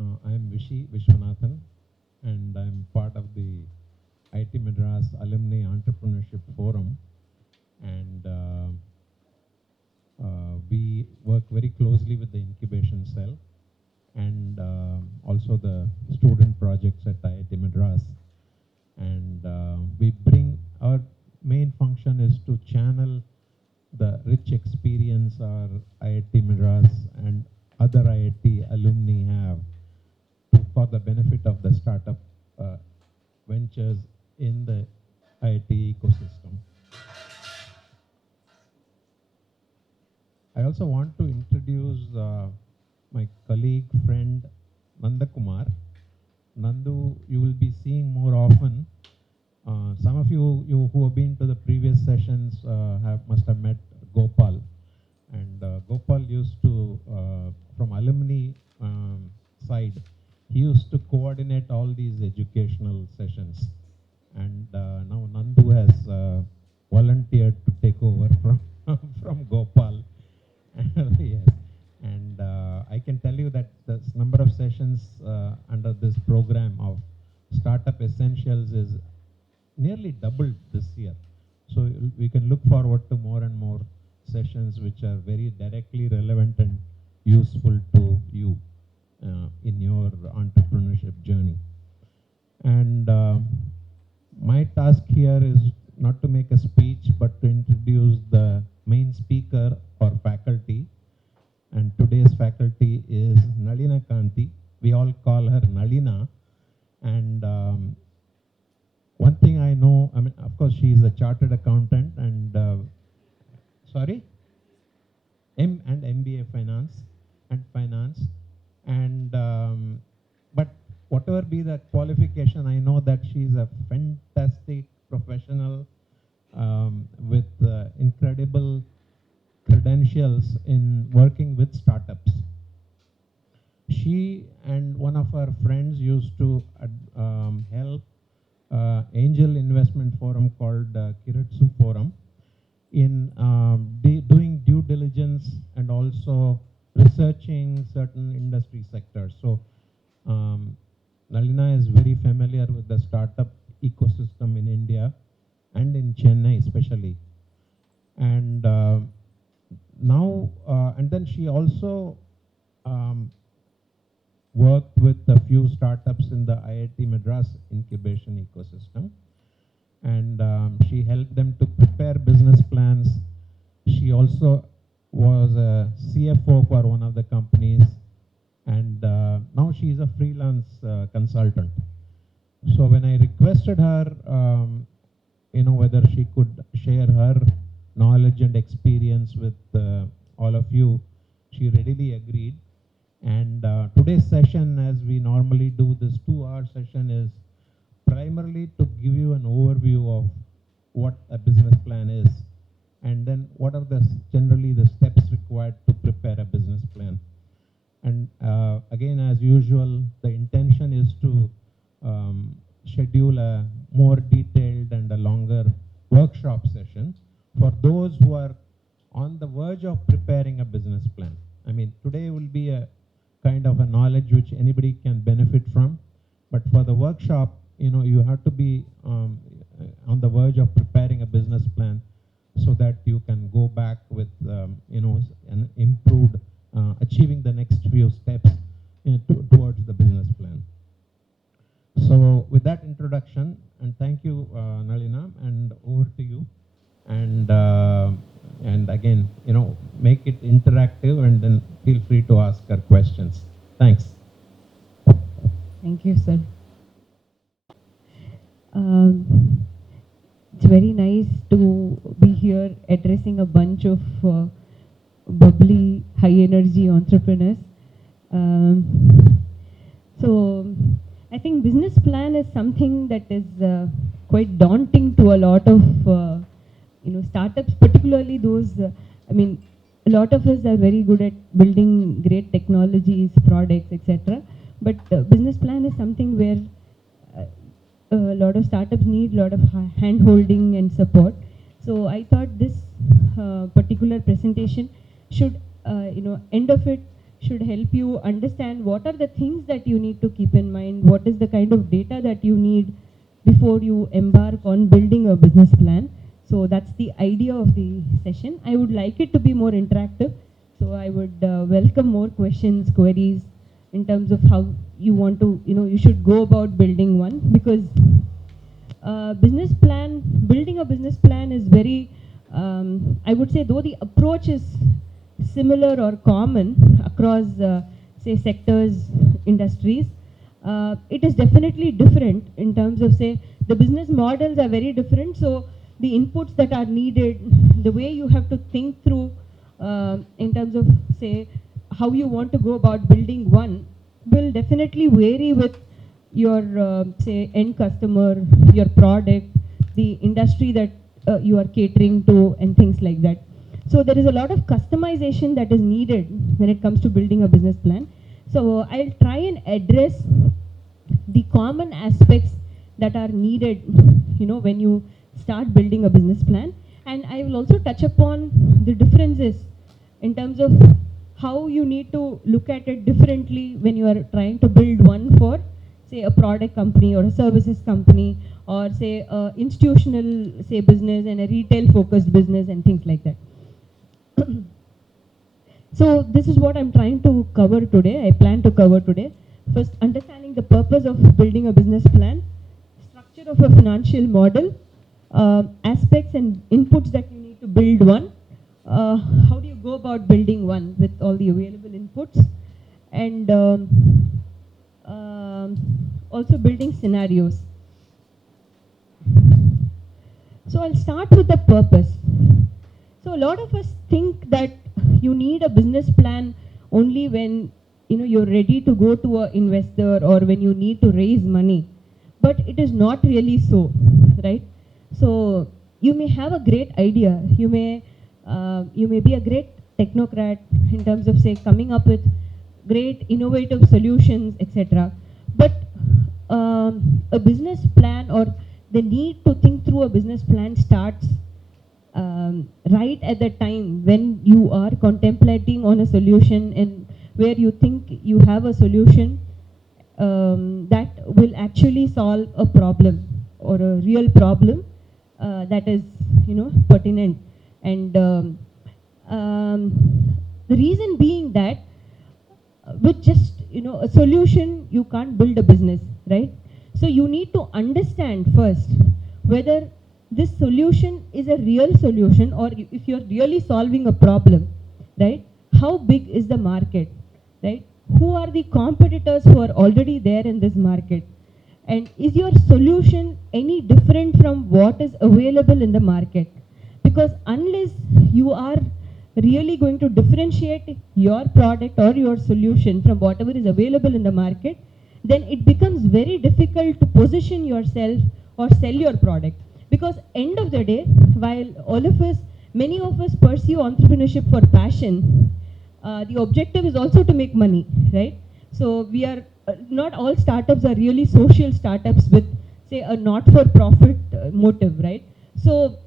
I'm Vishi Vishwanathan, and I'm part of the IIT Madras Alumni Entrepreneurship Forum. And we work very closely with the incubation cell and also the student projects at IIT Madras. And we bring our main function is to channel the rich experience our IIT Madras and other IIT alumni have for the benefit of the startup ventures in the IIT ecosystem. I also want to introduce my colleague, friend, Nanda Kumar. Nandu, you will be seeing more often. Some of you who have been to the previous sessions must have met Gopal. And Gopal used to, from alumni side, he used to coordinate all these educational sessions. And now Nandu has volunteered to take over from Gopal. Yes. And I can tell you that the number of sessions under this program of Startup Essentials is nearly doubled this year. So we can look forward to more and more sessions which are very directly relevant and useful to you in your entrepreneurship journey. And my task here is not to make a speech, but to introduce the main speaker or faculty. And today's faculty is Nalina Kanti. We all call her Nalina. And one thing I know, I mean, of course, she is a chartered accountant and, sorry? And MBA Finance. And, but whatever be the qualification, I know that she's a fantastic professional with incredible credentials in working with startups. She and one of her friends used to help angel investment forum called Kiritsu Forum in doing due diligence and also researching certain industry sectors. So Nalina is very familiar with the startup ecosystem in India and in Chennai especially. And now, and then she also worked with a few startups in the IIT Madras incubation ecosystem. And she helped them to prepare business plans. She also was a CFO for one of the companies. And now she is a freelance consultant. So when I requested her, whether she could share her knowledge and experience with all of you, she readily agreed. And today's session, as we normally do, this 2-hour session is primarily to give you an overview of what a business plan is, and then what are generally the steps required to prepare a business plan. And again, as usual, the intention is to schedule a more detailed and a longer workshop session for those who are on the verge of preparing a business plan. I mean, today will be a kind of a knowledge which anybody can benefit from, but for the workshop, you have to be on the verge of preparing a business plan so that you can go back with, an improved, achieving the next few steps towards the business plan. So with that introduction, and thank you, Nalina, and over to you. And again, make it interactive and then feel free to ask her questions. Thanks. Thank you, sir. It's very nice to be here addressing a bunch of bubbly, high-energy entrepreneurs. So I think business plan is something that is quite daunting to a lot of startups, particularly those, a lot of us are very good at building great technologies, products, etc. But business plan is something where a lot of startups need a lot of hand-holding and support. So I thought this particular presentation should, end of it, should help you understand what are the things that you need to keep in mind, what is the kind of data that you need before you embark on building a business plan. So that's the idea of the session. I would like it to be more interactive. So I would welcome more questions, queries in terms of how you want to, you should go about building one, because building a business plan is very, I would say, though the approach is similar or common across, say, sectors, industries, it is definitely different in terms of, say, the business models are very different. So the inputs that are needed, the way you have to think through in terms of, say, how you want to go about building one will definitely vary with your, say, end customer, your product, the industry that you are catering to, and things like that. So there is a lot of customization that is needed when it comes to building a business plan. So I'll try and address the common aspects that are needed, when you start building a business plan. And I will also touch upon the differences in terms of how you need to look at it differently when you are trying to build one for, say, a product company or a services company, or say institutional, say, business and a retail focused business and things like that. So this is what I'm trying to cover today. I plan to cover today. First, understanding the purpose of building a business plan, structure of a financial model, aspects and inputs that you need to build one, how do you go about building one with all the available inputs, and also building scenarios. So I'll start with the purpose. So a lot of us think that you need a business plan only when you're ready to go to an investor or when you need to raise money, but it is not really so, right? So you may have a great idea, you may be a great technocrat in terms of, say, coming up with great innovative solutions, etc. But a business plan, or the need to think through a business plan, starts right at the time when you are contemplating on a solution and where you think you have a solution that will actually solve a problem or a real problem that is pertinent. And the reason being that with just a solution you can't build a business, right? So you need to understand first whether this solution is a real solution, or if you're really solving a problem, right? How big is the market, right? Who are the competitors who are already there in this market? And is your solution any different from what is available in the market? Because unless you are really going to differentiate your product or your solution from whatever is available in the market, then it becomes very difficult to position yourself or sell your product. Because end of the day, while many of us pursue entrepreneurship for passion, the objective is also to make money, right? So we are, not all startups are really social startups with, say, a not-for-profit motive, right? So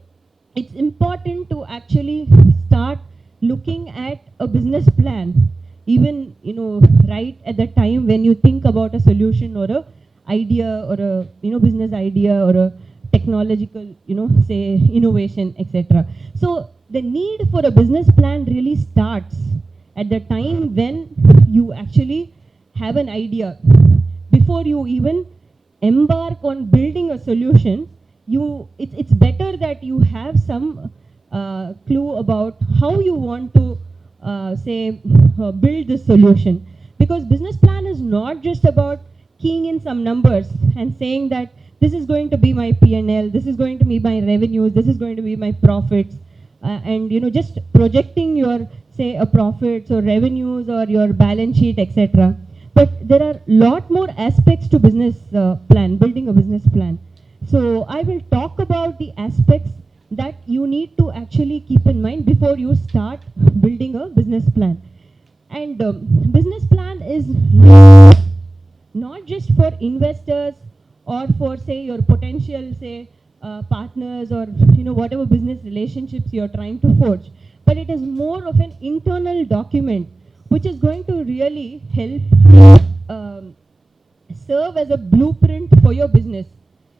it's important to actually start looking at a business plan, even, right at the time when you think about a solution or a idea or a, business idea or a technological, say, innovation, etc. So the need for a business plan really starts at the time when you actually have an idea. Before you even embark on building a solution, it's better that you have some clue about how you want to build this solution. Because business plan is not just about keying in some numbers and saying that this is going to be my P&L, this is going to be my revenues, this is going to be my profits, and just projecting your, say, profits or revenues or your balance sheet, etc. But there are a lot more aspects to business plan, building a business plan. So I will talk about the aspects that you need to actually keep in mind before you start building a business plan. And business plan is not just for investors or for, say, your potential, say, partners, or whatever business relationships you're trying to forge, but it is more of an internal document which is going to really help serve as a blueprint for your business.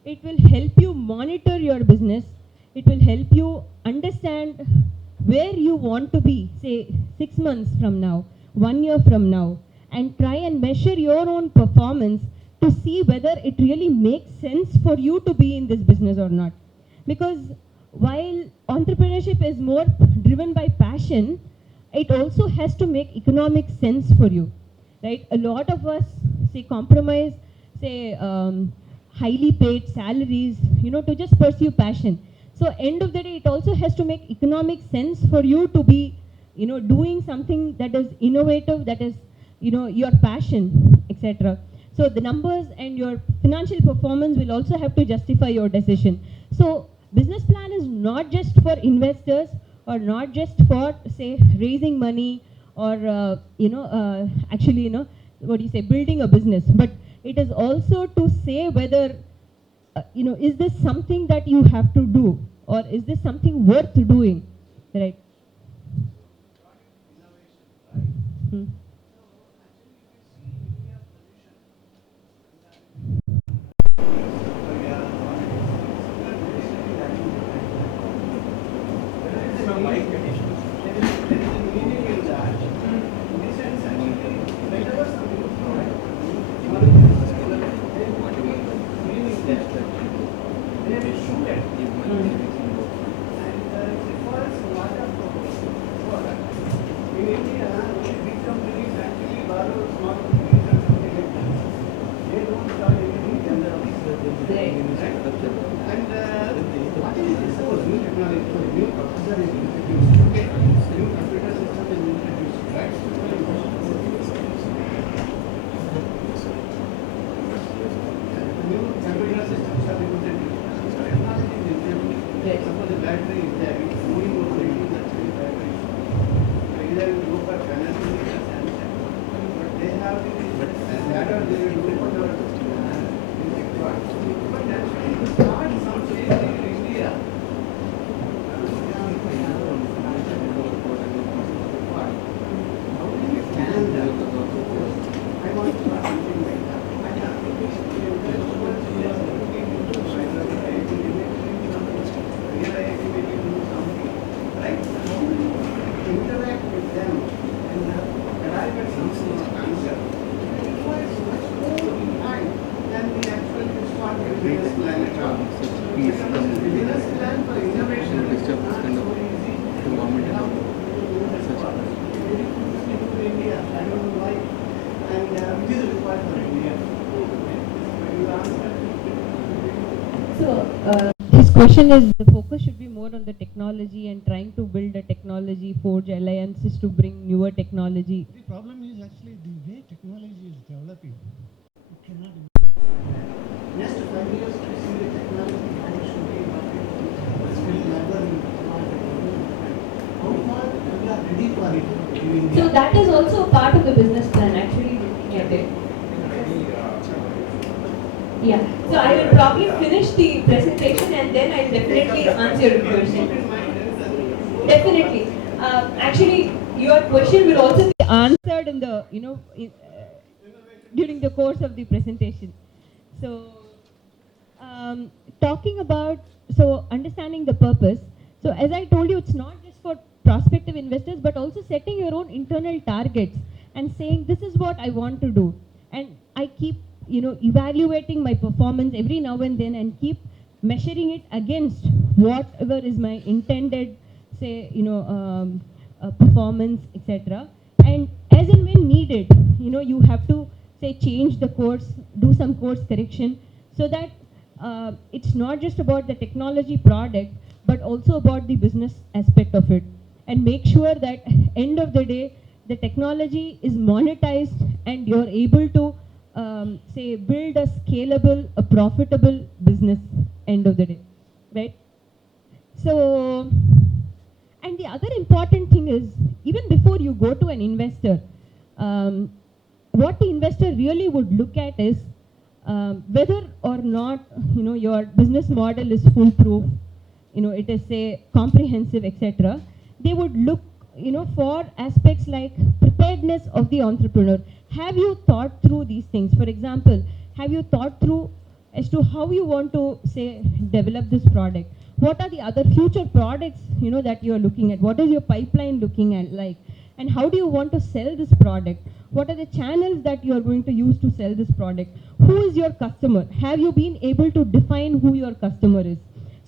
It will help you monitor your business. It will help you understand where you want to be, say 6 months from now, 1 year from now, and try and measure your own performance to see whether it really makes sense for you to be in this business or not. Because while entrepreneurship is more driven by passion, it also has to make economic sense for you, right? A lot of us say compromise, say highly paid salaries, to just pursue passion. So end of the day, it also has to make economic sense for you to be, doing something that is innovative, that is, your passion, etc. So the numbers and your financial performance will also have to justify your decision. So business plan is not just for investors or not just for, say, raising money or, actually, building a business. But it is also to say whether, is this something that you have to do, or is this something worth doing, right? Hmm. His question is, the focus should be more on the technology and trying to build a technology, forge alliances to bring newer technology. The problem is actually the way technology is developing. You cannot imagine. Next 5 years, I see the technology how it should be adopted. It will never how far we are ready for it in India. So that is also a part of the business plan, actually looking at it. Yeah, so I will probably finish the presentation and then I'll definitely answer your question. Definitely. Actually, your question will also be answered in the, during the course of the presentation. So, talking about, understanding the purpose. So as I told you, it's not just for prospective investors, but also setting your own internal targets and saying, this is what I want to do. And I keep evaluating my performance every now and then and keep measuring it against whatever is my intended, say, performance, etc. And as and when needed, you have to, say, change the course, do some course correction, so that it's not just about the technology product, but also about the business aspect of it. And make sure that end of the day, the technology is monetized and you're able to say, build a scalable, a profitable business end of the day, right? So, and the other important thing is, even before you go to an investor, what the investor really would look at is whether or not, your business model is foolproof, it is, say, comprehensive, etc. They would look for aspects like preparedness of the entrepreneur, have you thought through these things? For example, have you thought through as to how you want to say develop this product? What are the other future products that you are looking at? What is your pipeline looking at like? And how do you want to sell this product? What are the channels that you are going to use to sell this product? Who is your customer? Have you been able to define who your customer is?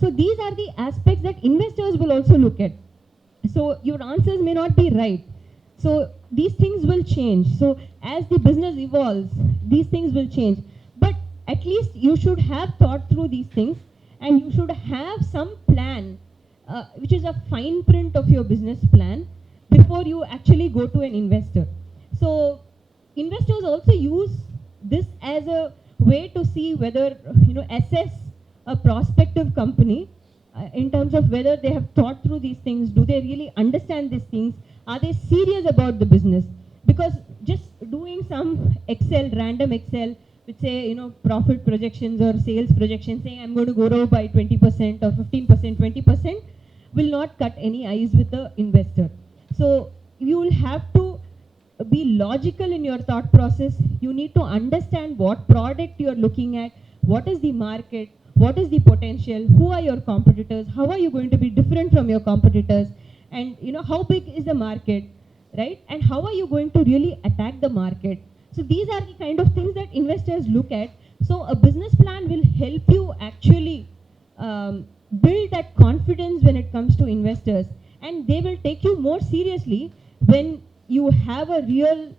So these are the aspects that investors will also look at. So your answers may not be right. So these things will change. So as the business evolves, these things will change. But at least you should have thought through these things, and you should have some plan, which is a fine print of your business plan before you actually go to an investor. So investors also use this as a way to see whether, assess a prospective company in terms of whether they have thought through these things. Do they really understand these things? Are they serious about the business? Because just doing some Excel, random Excel, with say, profit projections or sales projections, saying I'm going to grow by 20% or 15%, 20%, will not cut any eyes with the investor. So you will have to be logical in your thought process. You need to understand what product you are looking at, what is the market, what is the potential, who are your competitors, how are you going to be different from your competitors, and how big is the market, right? And how are you going to really attack the market? So these are the kind of things that investors look at. So a business plan will help you actually build that confidence when it comes to investors, and they will take you more seriously when you have a real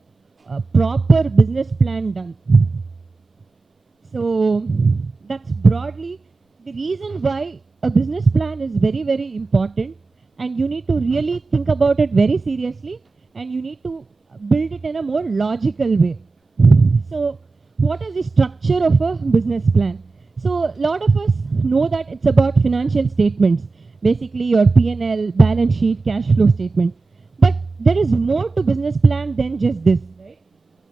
proper business plan done. So that's broadly the reason why a business plan is very, very important, and you need to really think about it very seriously, and you need to build it in a more logical way. So what is the structure of a business plan? So a lot of us know that it's about financial statements, basically your P&L, balance sheet, cash flow statement. But there is more to business plan than just this, right?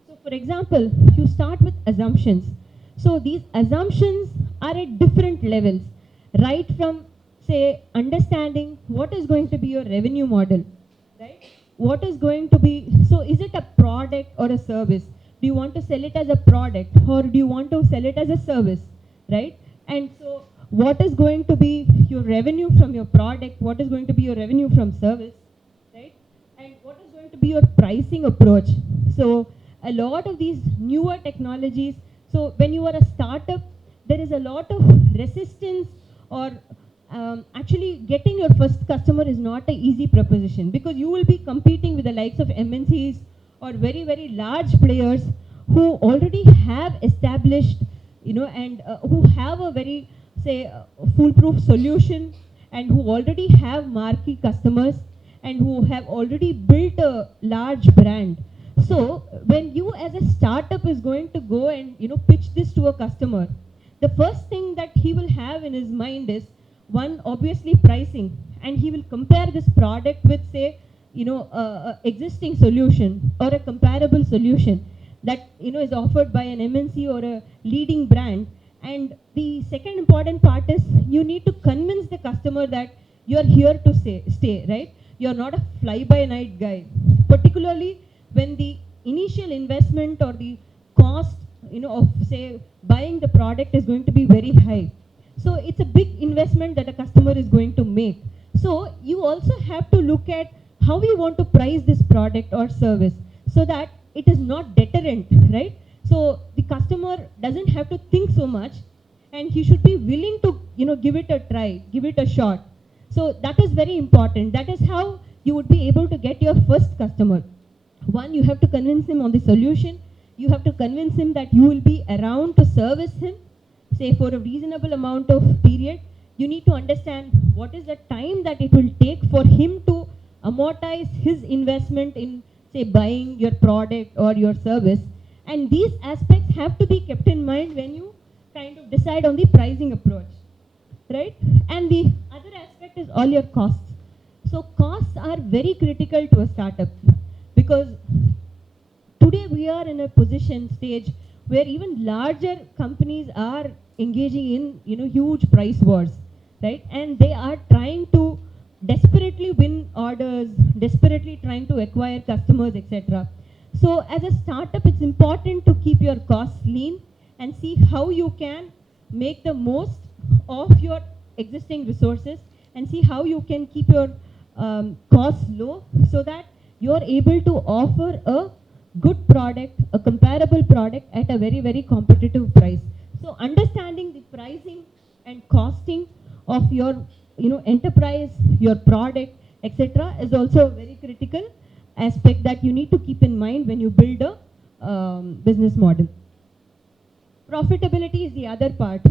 So for example, you start with assumptions. So these assumptions are at different levels, right from say understanding what is going to be your revenue model, right? What is going to be, so is it a product or a service? Do you want to sell it as a product, or do you want to sell it as a service, right? And so what is going to be your revenue from your product? What is going to be your revenue from service, right? And what is going to be your pricing approach? So a lot of these newer technologies, so when you are a startup, there is a lot of resistance, or actually getting your first customer is not an easy proposition, because you will be competing with the likes of MNCs or very, very large players who already have established, and who have a very, say, foolproof solution, and who already have marquee customers, and who have already built a large brand. So when you as a startup is going to go and pitch this to a customer, the first thing that he will have in his mind is, one, obviously pricing, and he will compare this product with, say, a existing solution or a comparable solution that is offered by an MNC or a leading brand. And the second important part is, you need to convince the customer that you are here to stay, right? You are not a fly-by-night guy, particularly when the initial investment or the cost of, say, buying the product is going to be very high. So it's a big investment that a customer is going to make. So you also have to look at how you want to price this product or service, so that it is not deterrent, right? So the customer doesn't have to think so much, and he should be willing to give it a try, give it a shot. So that is very important. That is how you would be able to get your first customer. One, you have to convince him on the solution. You have to convince him that you will be around to service him, say, for a reasonable amount of period. You need to understand what is the time that it will take for him to amortize his investment in, say, buying your product or your service. And these aspects have to be kept in mind when you kind of decide on the pricing approach, right? And the other aspect is all your costs. So costs are very critical to a startup, because today we are in a position stage where even larger companies are engaging in huge price wars, right? And they are trying to desperately win orders, desperately trying to acquire customers, etc. So as a startup, it's important to keep your costs lean and see how you can make the most of your existing resources and see how you can keep your costs low so that you're able to offer a good product, a comparable product at a very, very competitive price. So understanding the pricing and costing of your enterprise, your product, etc. is also a very critical aspect that you need to keep in mind when you build a business model. Profitability is the other part.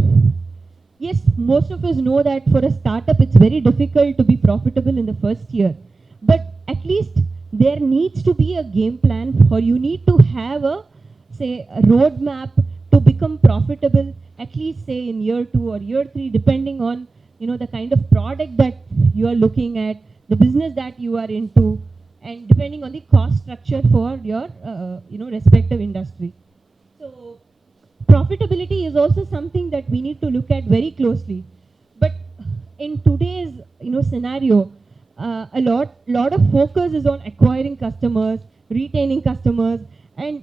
Yes, most of us know that for a startup it's very difficult to be profitable in the first year. But at least there needs to be a game plan, or you need to have a roadmap to become profitable, at least say in year 2 or year 3, depending on the kind of product that you are looking at, the business that you are into, and depending on the cost structure for your respective industry. So profitability is also something that we need to look at very closely. But in today's scenario, a lot of focus is on acquiring customers, retaining customers, and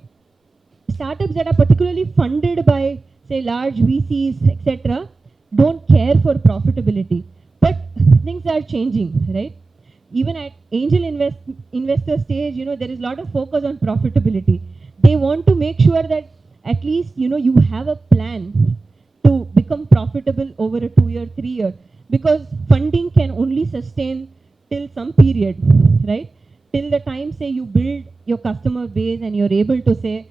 startups that are particularly funded by say large VCs, etc., don't care for profitability. But things are changing, right? Even at angel investor stage, there is a lot of focus on profitability. They want to make sure that at least you have a plan to become profitable over a 2-year, 3-year, because funding can only sustain till some period, right? Till the time say you build your customer base and you're able to say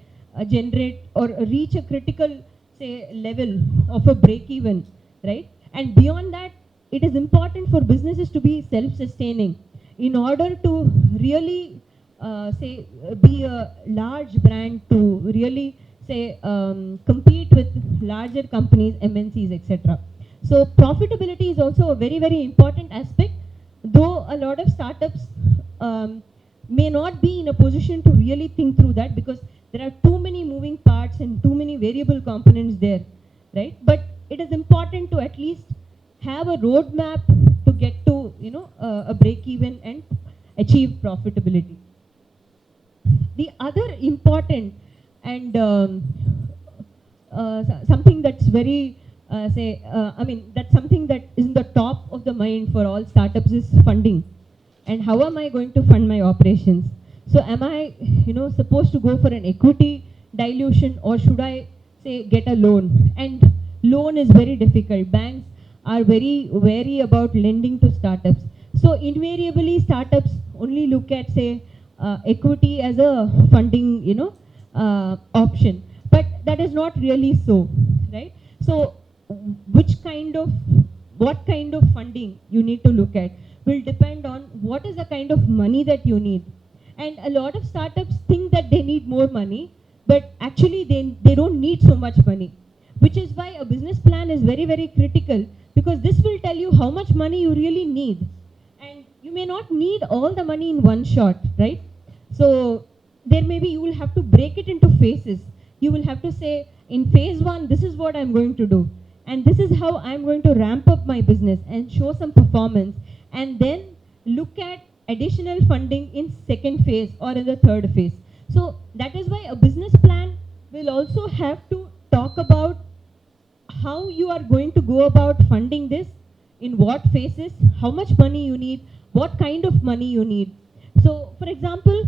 generate or reach a critical say level of a break even, right? And beyond that, it is important for businesses to be self-sustaining in order to really be a large brand, to really compete with larger companies, MNCs, etc. So profitability is also a very, very important aspect, though a lot of startups may not be in a position to really think through that because there are too many moving parts and too many variable components there, right? But it is important to at least have a roadmap to get to a break even and achieve profitability. The other important and something that's very that's something that is in the top of the mind for all startups is funding. And how am I going to fund my operations? So am I supposed to go for an equity dilution, or should I say get a loan? And loan is very difficult. Banks are very wary about lending to startups. So invariably startups only look at say equity as a funding option, but that is not really so, right? So what kind of funding you need to look at will depend on what is the kind of money that you need. And a lot of startups think that they need more money, but actually they don't need so much money, which is why a business plan is very, very critical, because this will tell you how much money you really need. And you may not need all the money in one shot, right? So there maybe you will have to break it into phases. You will have to say, in phase 1, this is what I'm going to do. And this is how I'm going to ramp up my business and show some performance. And then look at additional funding in second phase or in the third phase. So that is why a business plan will also have to talk about how you are going to go about funding this, in what phases, how much money you need, what kind of money you need. So for example,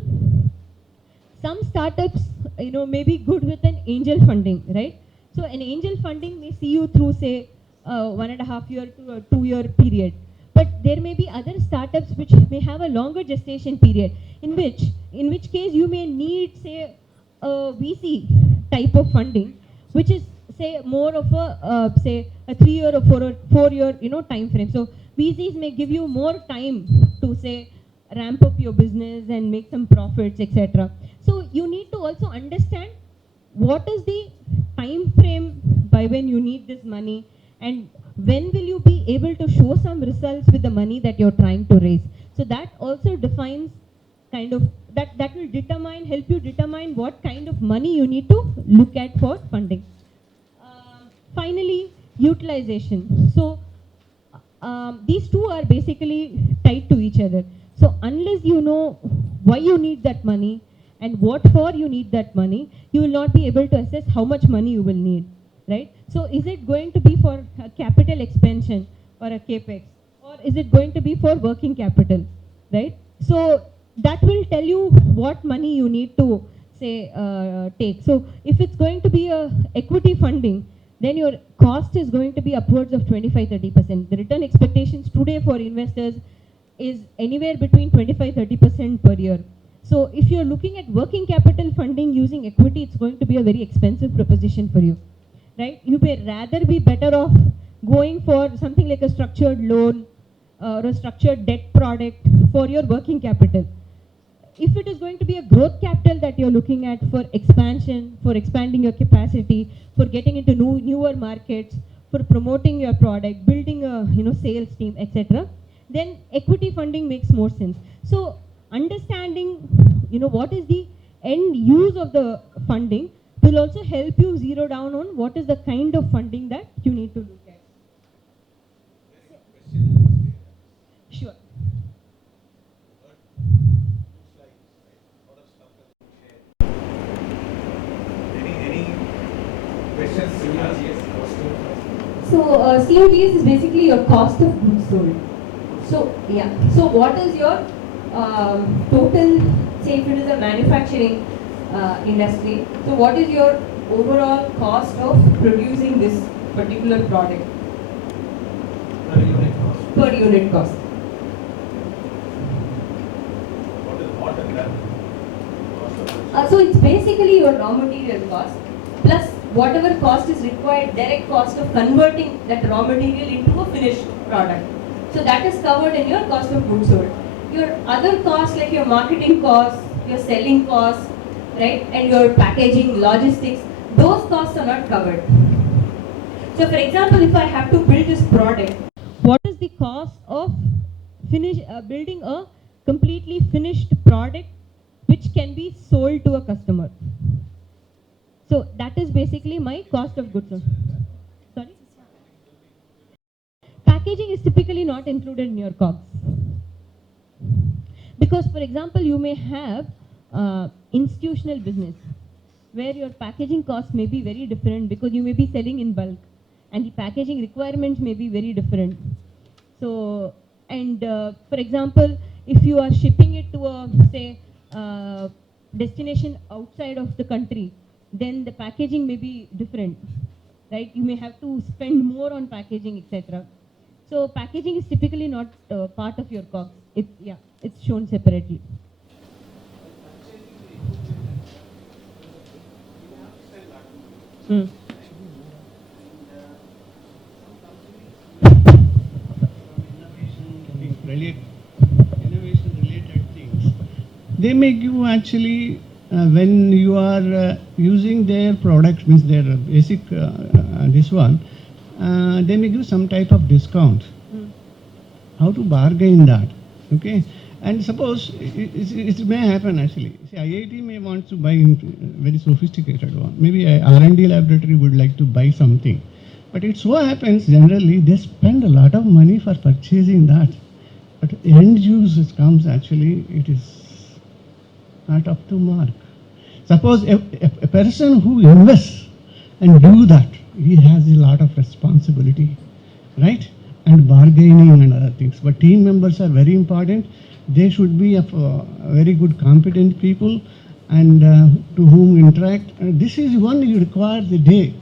some startups may be good with an angel funding, right? So an angel funding may see you through say 1.5 year to a 2-year period. But there may be other startups which may have a longer gestation period, in which case you may need say a VC type of funding, which is say more of a 3-year or 4-year time frame. So VCs may give you more time to say ramp up your business and make some profits, etc. So you need to also understand what is the time frame by when you need this money, and when will you be able to show some results with the money that you're trying to raise. So that also defines kind of, that will help you determine what kind of money you need to look at for funding. Finally, utilization. So these two are basically tied to each other. So unless you know why you need that money and what for you need that money, you will not be able to assess how much money you will need, right? So is it going to be for a capital expansion or a capex, or is it going to be for working capital, right? So that will tell you what money you need to say take. So if it's going to be a equity funding, then your cost is going to be upwards of 25-30%. The return expectations today for investors is anywhere between 25-30% per year. So if you're looking at working capital funding using equity, it's going to be a very expensive proposition for you, right? You may rather be better off going for something like a structured loan or a structured debt product for your working capital. If it is going to be a growth capital that you're looking at for expansion, for expanding your capacity, for getting into newer markets, for promoting your product, building a sales team, etc., then equity funding makes more sense. So understanding what is the end use of the funding will also help you zero down on what is the kind of funding that you need to look at. Sure. Any questions? Yes. So COGS is basically your cost of goods sold. So yeah. So what is your total, say if it is a manufacturing industry, so what is your overall cost of producing this particular product? Per unit cost. Per unit cost. What is that? Cost of goods. So it's basically your raw material cost plus whatever cost is required, direct cost of converting that raw material into a finished product. So that is covered in your cost of goods sold. Your other costs like your marketing costs, your selling costs, right, and your packaging, logistics, those costs are not covered. So for example, if I have to build this product, what is the cost of building a completely finished product which can be sold to a customer? So that is basically my cost of goods sold. Sorry? Packaging is typically not included in your COGS. Because for example, you may have institutional business where your packaging costs may be very different because you may be selling in bulk and the packaging requirements may be very different. So, and for example, if you are shipping it to a, say, destination outside of the country, then the packaging may be different, right? You may have to spend more on packaging, etc. So packaging is typically not part of your COGS. It's shown separately. Innovation related things. They make you actually, when you are using their products, means their basic, this one, they make you some type of discount. How to bargain that, okay? And suppose it may happen actually. See, IIT may want to buy a very sophisticated one. Maybe a R&D laboratory would like to buy something. But it so happens generally they spend a lot of money for purchasing that. But end use comes actually, it is not up to mark. Suppose a person who invests and do that, he has a lot of responsibility, right? And bargaining and other things. But team members are very important. They should be of very good competent people and to whom interact. This is one you require the day.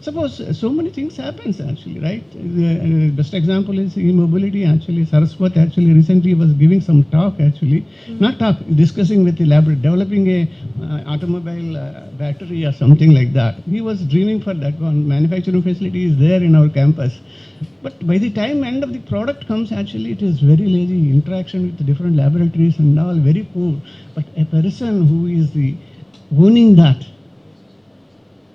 Suppose so many things happens actually, right? The best example is e-mobility actually. Saraswat actually recently was giving some talk actually, not talk, discussing with the lab, developing a automobile battery or something like that. He was dreaming for that one. Manufacturing facility is there in our campus. But by the time end of the product comes, actually it is very lazy, interaction with the different laboratories and all, very poor. But a person who is owning that,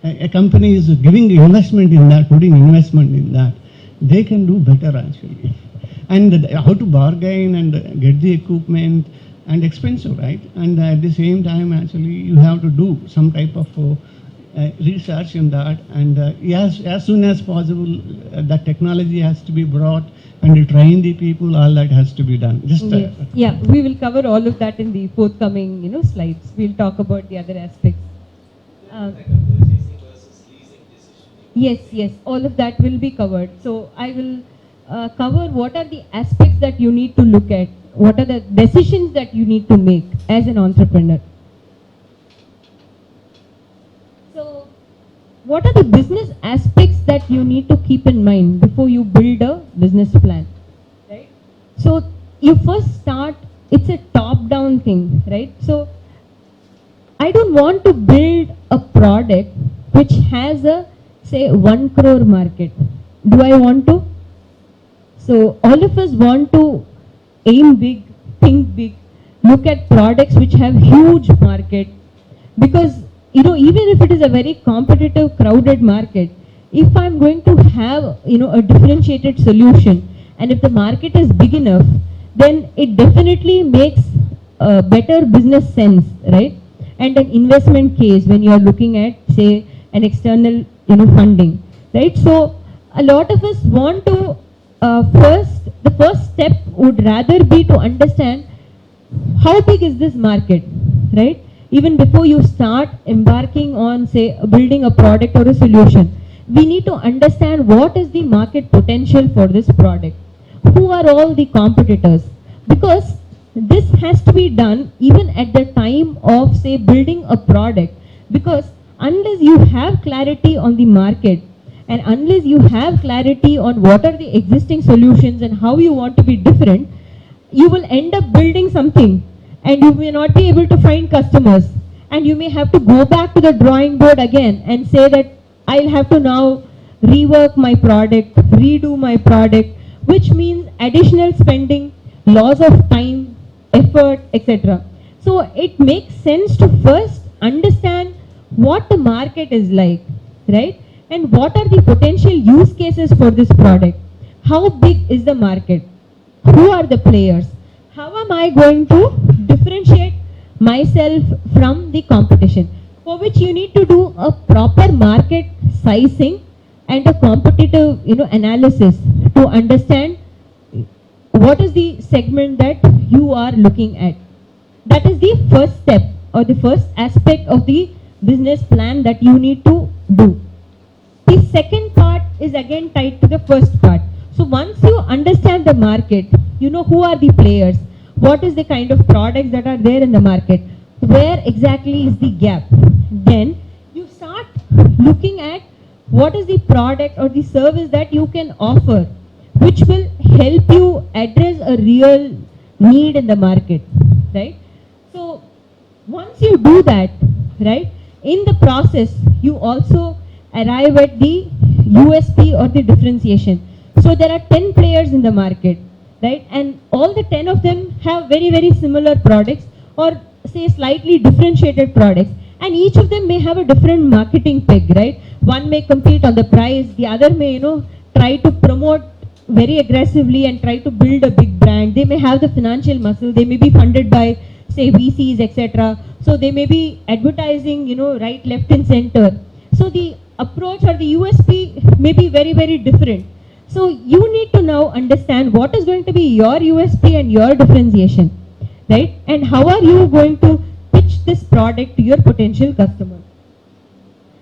a company is giving investment in that, putting investment in that, they can do better actually. And how to bargain and get the equipment and expensive, right? And at the same time actually you have to do some type of research in that, and as soon as possible, that technology has to be brought and to train the people. All that has to be done. Just Yes. Yeah, we will cover all of that in the forthcoming, slides. We'll talk about the other aspects. Uh, yes, all of that will be covered. So I will cover what are the aspects that you need to look at, what are the decisions that you need to make as an entrepreneur. So what are the business aspects that you need to keep in mind before you build a business plan, right? So you first start, it's a top-down thing, right? So I don't want to build a product which has a, say, 1 crore market. Do I want to? So all of us want to aim big, think big, look at products which have huge market, because even if it is a very competitive, crowded market, if I'm going to have a differentiated solution, and if the market is big enough, then it definitely makes better business sense, right? And an investment case when you are looking at, say, an external funding, right? So a lot of us want to the first step would rather be to understand how big is this market, right? Even before you start embarking on, say, building a product or a solution, we need to understand what is the market potential for this product. Who are all the competitors? Because this has to be done even at the time of, say, building a product, because unless you have clarity on the market and unless you have clarity on what are the existing solutions and how you want to be different, you will end up building something and you may not be able to find customers, and you may have to go back to the drawing board again and say that I'll have to now rework my product, redo my product, which means additional spending, loss of time, effort, etc. So it makes sense to first understand what the market is like, right? And what are the potential use cases for this product? How big is the market? Who are the players? How am I going to differentiate myself from the competition? For which you need to do a proper market sizing and a competitive analysis to understand what is the segment that you are looking at. That is the first step or the first aspect of the business plan that you need to do. The second part is again tied to the first part. So once you understand the market, you know who are the players, what is the kind of products that are there in the market, where exactly is the gap. Then you start looking at what is the product or the service that you can offer, which will help you address a real need in the market, right? So once you do that, right, in the process, you also arrive at the USP or the differentiation. So there are 10 players in the market, right? And all the 10 of them have very, very similar products or say slightly differentiated products. And each of them may have a different marketing peg, right? One may compete on the price, the other may, try to promote very aggressively and try to build a big brand. They may have the financial muscle, they may be funded by, say, VCs, etc. So they may be advertising, right, left and center. So the approach or the USP may be very, very different. So you need to now understand what is going to be your USP and your differentiation, right? And how are you going to pitch this product to your potential customer?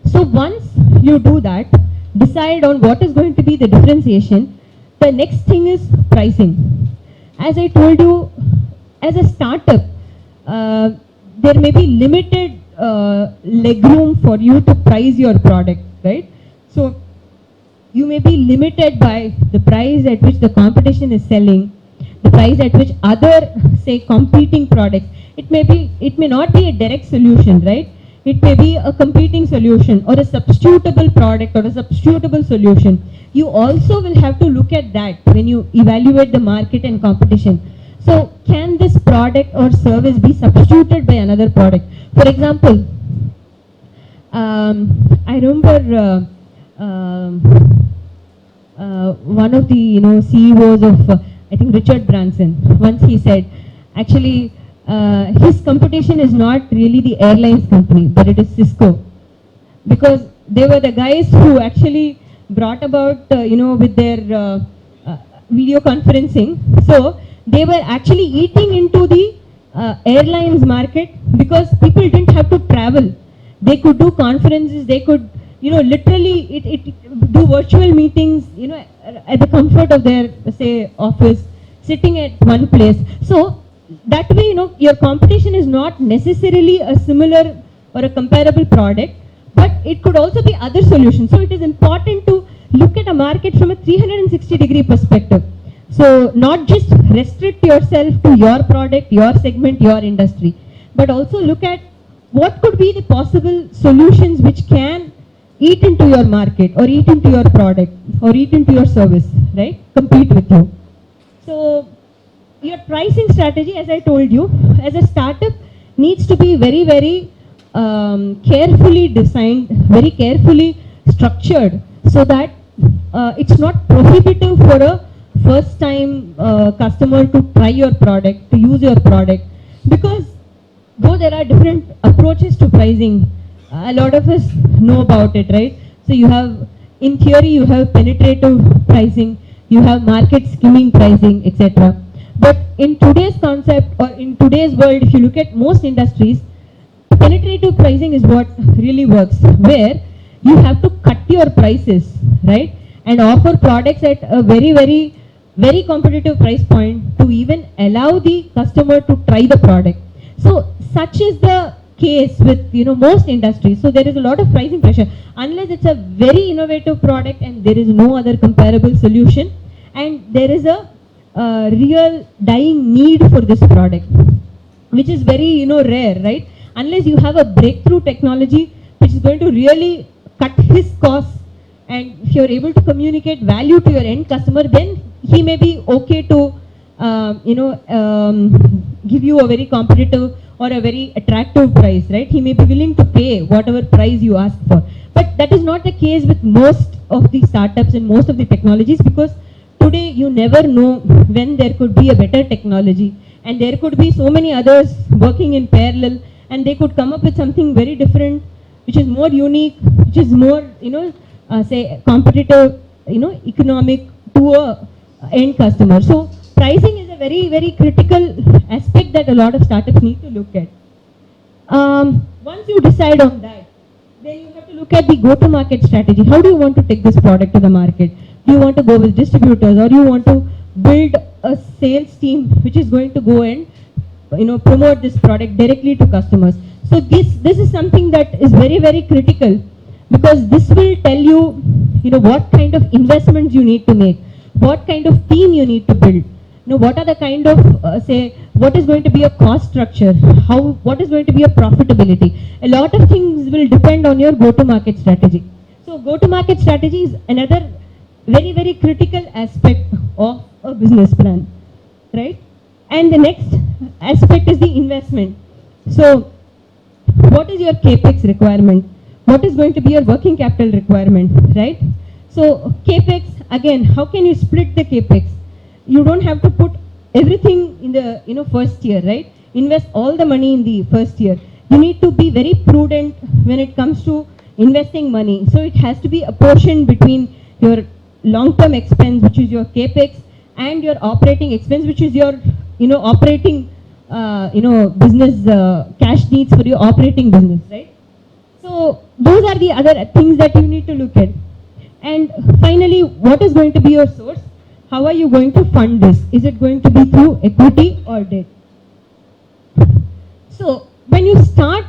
So once you do that, decide on what is going to be the differentiation, the next thing is pricing. As I told you, as a startup, there may be limited legroom for you to price your product, right? So you may be limited by the price at which the competition is selling, the price at which other, say, competing products. It may not be a direct solution, right? It may be a competing solution or a substitutable product or a substitutable solution. You also will have to look at that when you evaluate the market and competition. So can this product or service be substituted by another product? For example, I remember one of the CEOs of I think Richard Branson, once he said, actually his competition is not really the airlines company, but it is Cisco. because they were the guys who actually brought about, with their video conferencing. So they were actually eating into the airlines market because people didn't have to travel. They could do conferences, they could, literally do virtual meetings, at the comfort of their, say, office, sitting at one place. So that way, your competition is not necessarily a similar or a comparable product, but it could also be other solutions. So it is important to look at a market from a 360-degree perspective. So not just restrict yourself to your product, your segment, your industry, but also look at what could be the possible solutions which can eat into your market or eat into your product or eat into your service, right? Compete with you. So your pricing strategy, as I told you, as a startup needs to be very, very carefully designed, very carefully structured, so that it's not prohibitive for a first time customer to try your product, to use your product, because though there are different approaches to pricing, a lot of us know about it, right? So you have, in theory, you have penetrative pricing, you have market skimming pricing, etc. But in today's concept, or in today's world, if you look at most industries, penetrative pricing is what really works, where you have to cut your prices, right? And offer products at a very, very, very competitive price point to even allow the customer to try the product. So such is the case with, most industries. So there is a lot of pricing pressure unless it's a very innovative product and there is no other comparable solution, and there is a real dying need for this product, which is very, rare, right? Unless you have a breakthrough technology which is going to really cut his costs, and if you're able to communicate value to your end customer, then he may be okay to, give you a very competitive or a very attractive price, right? He may be willing to pay whatever price you ask for. But that is not the case with most of the startups and most of the technologies, because today you never know when there could be a better technology, and there could be so many others working in parallel, and they could come up with something very different, which is more unique, which is more, say, competitive, economic to a end customer. So pricing is a very, very critical aspect that a lot of startups need to look at. Once you decide on that, then you have to look at the go-to-market strategy. How do you want to take this product to the market? Do you want to go with distributors, or do you want to build a sales team which is going to go and promote this product directly to customers? So this is something that is very, very critical, because this will tell you, what kind of investments you need to make, what kind of team you need to build, what are the kind of, what is going to be a cost structure, what is going to be a profitability. A lot of things will depend on your go-to-market strategy. So go-to-market strategy is another very, very critical aspect of a business plan, right? And the next aspect is the investment. So what is your capex requirement? What is going to be your working capital requirement, right? So capex, again, how can you split the capex? You don't have to put everything in the first year, right? Invest all the money in the first year. You need to be very prudent when it comes to investing money. So it has to be apportioned between your long-term expense, which is your capex, and your operating expense, which is your operating business cash needs for your operating business, right? So those are the other things that you need to look at. And finally, what is going to be your source? How are you going to fund this? Is it going to be through equity or debt? So when you start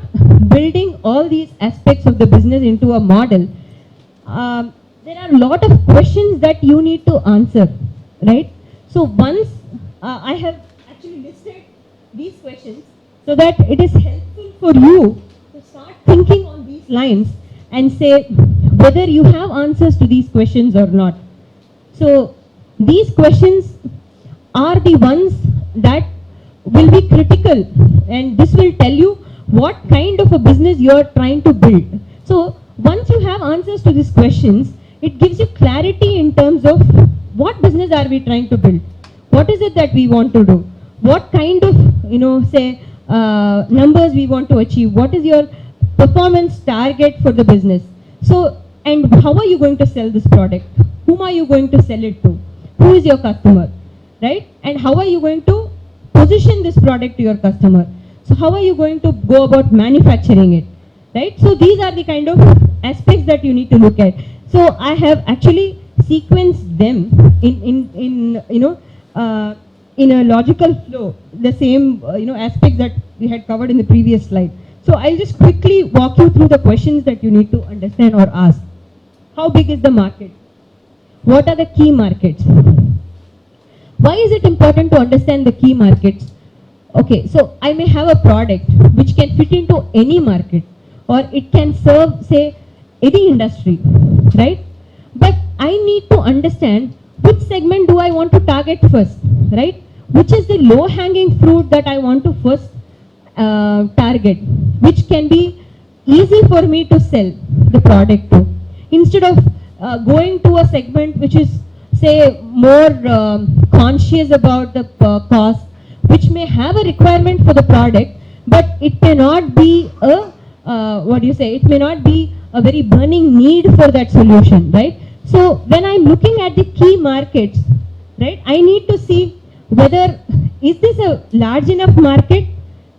building all these aspects of the business into a model, there are a lot of questions that you need to answer, right? So once I have actually listed these questions so that it is helpful for you to start thinking on these lines and say whether you have answers to these questions or not. So these questions are the ones that will be critical, and this will tell you what kind of a business you are trying to build. So once you have answers to these questions, it gives you clarity in terms of what business are we trying to build, what is it that we want to do, what kind of numbers we want to achieve, what is your performance target for the business. So, and how are you going to sell this product? Whom are you going to sell it to? Who is your customer, right? And how are you going to position this product to your customer? So how are you going to go about manufacturing it, right? So these are the kind of aspects that you need to look at. So I have actually sequenced them in in a logical flow, the same aspects that we had covered in the previous slide. So I'll just quickly walk you through the questions that you need to understand or ask. How big is the market? What are the key markets? Why is it important to understand the key markets? Okay, so I may have a product which can fit into any market, or it can serve, say, any industry, right? But I need to understand which segment do I want to target first, right? Which is the low-hanging fruit that I want to first target, which can be easy for me to sell the product to, instead of going to a segment which is, say, more conscious about the cost, which may have a requirement for the product, but it may not be a it may not be a very burning need for that solution, right? So when I'm looking at the key markets, right, I need to see whether is this a large enough market,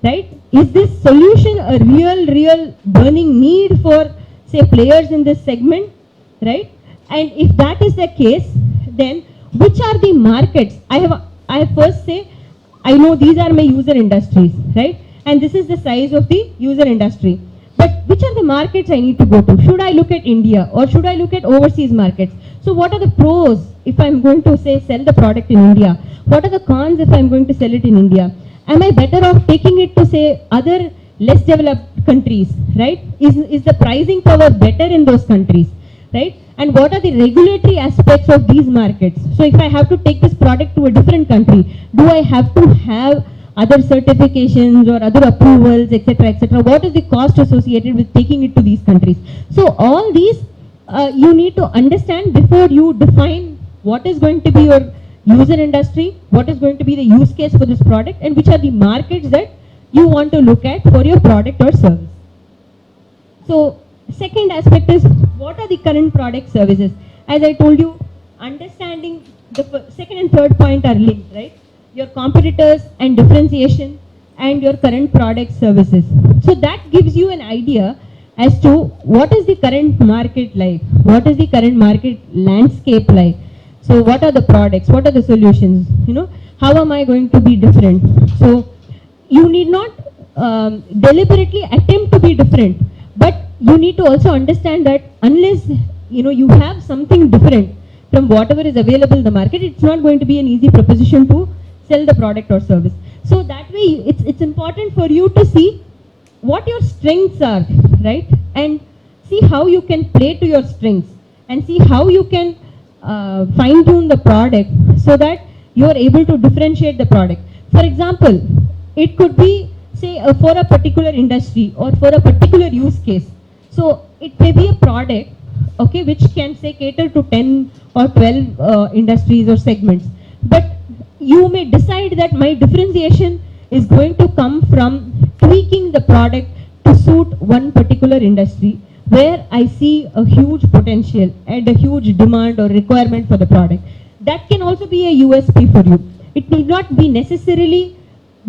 right? Is this solution a real burning need for, say, players in this segment, right? And if that is the case, then which are the markets? I first say, I know these are my user industries, right? And this is the size of the user industry. But which are the markets I need to go to? Should I look at India or should I look at overseas markets? So what are the pros if I'm going to, say, sell the product in India? What are the cons if I'm going to sell it in India? Am I better off taking it to, say, other less developed countries, right? Is the pricing power better in those countries, right? And what are the regulatory aspects of these markets? So if I have to take this product to a different country, do I have to have other certifications or other approvals, etc., etc.? What is the cost associated with taking it to these countries? So all these you need to understand before you define what is going to be your user industry, what is going to be the use case for this product, and which are the markets that you want to look at for your product or service. So second aspect is, what are the current product services? As I told you, understanding the second and third point are linked, right? Your competitors and differentiation and your current product services. So that gives you an idea as to what is the current market like, what is the current market landscape like. So what are the products, what are the solutions, how am I going to be different? So you need not deliberately attempt to be different, but you need to also understand that unless you have something different from whatever is available in the market, it's not going to be an easy proposition to sell the product or service. So that way it's important for you to see what your strengths are, right? And see how you can play to your strengths and see how you can fine tune the product so that you are able to differentiate the product. For example, it could be, say, for a particular industry or for a particular use case. So it may be a product, okay, which can, say, cater to 10 or 12 industries or segments. But you may decide that my differentiation is going to come from tweaking the product to suit one particular industry where I see a huge potential and a huge demand or requirement for the product. That can also be a USP for you. It need not be necessarily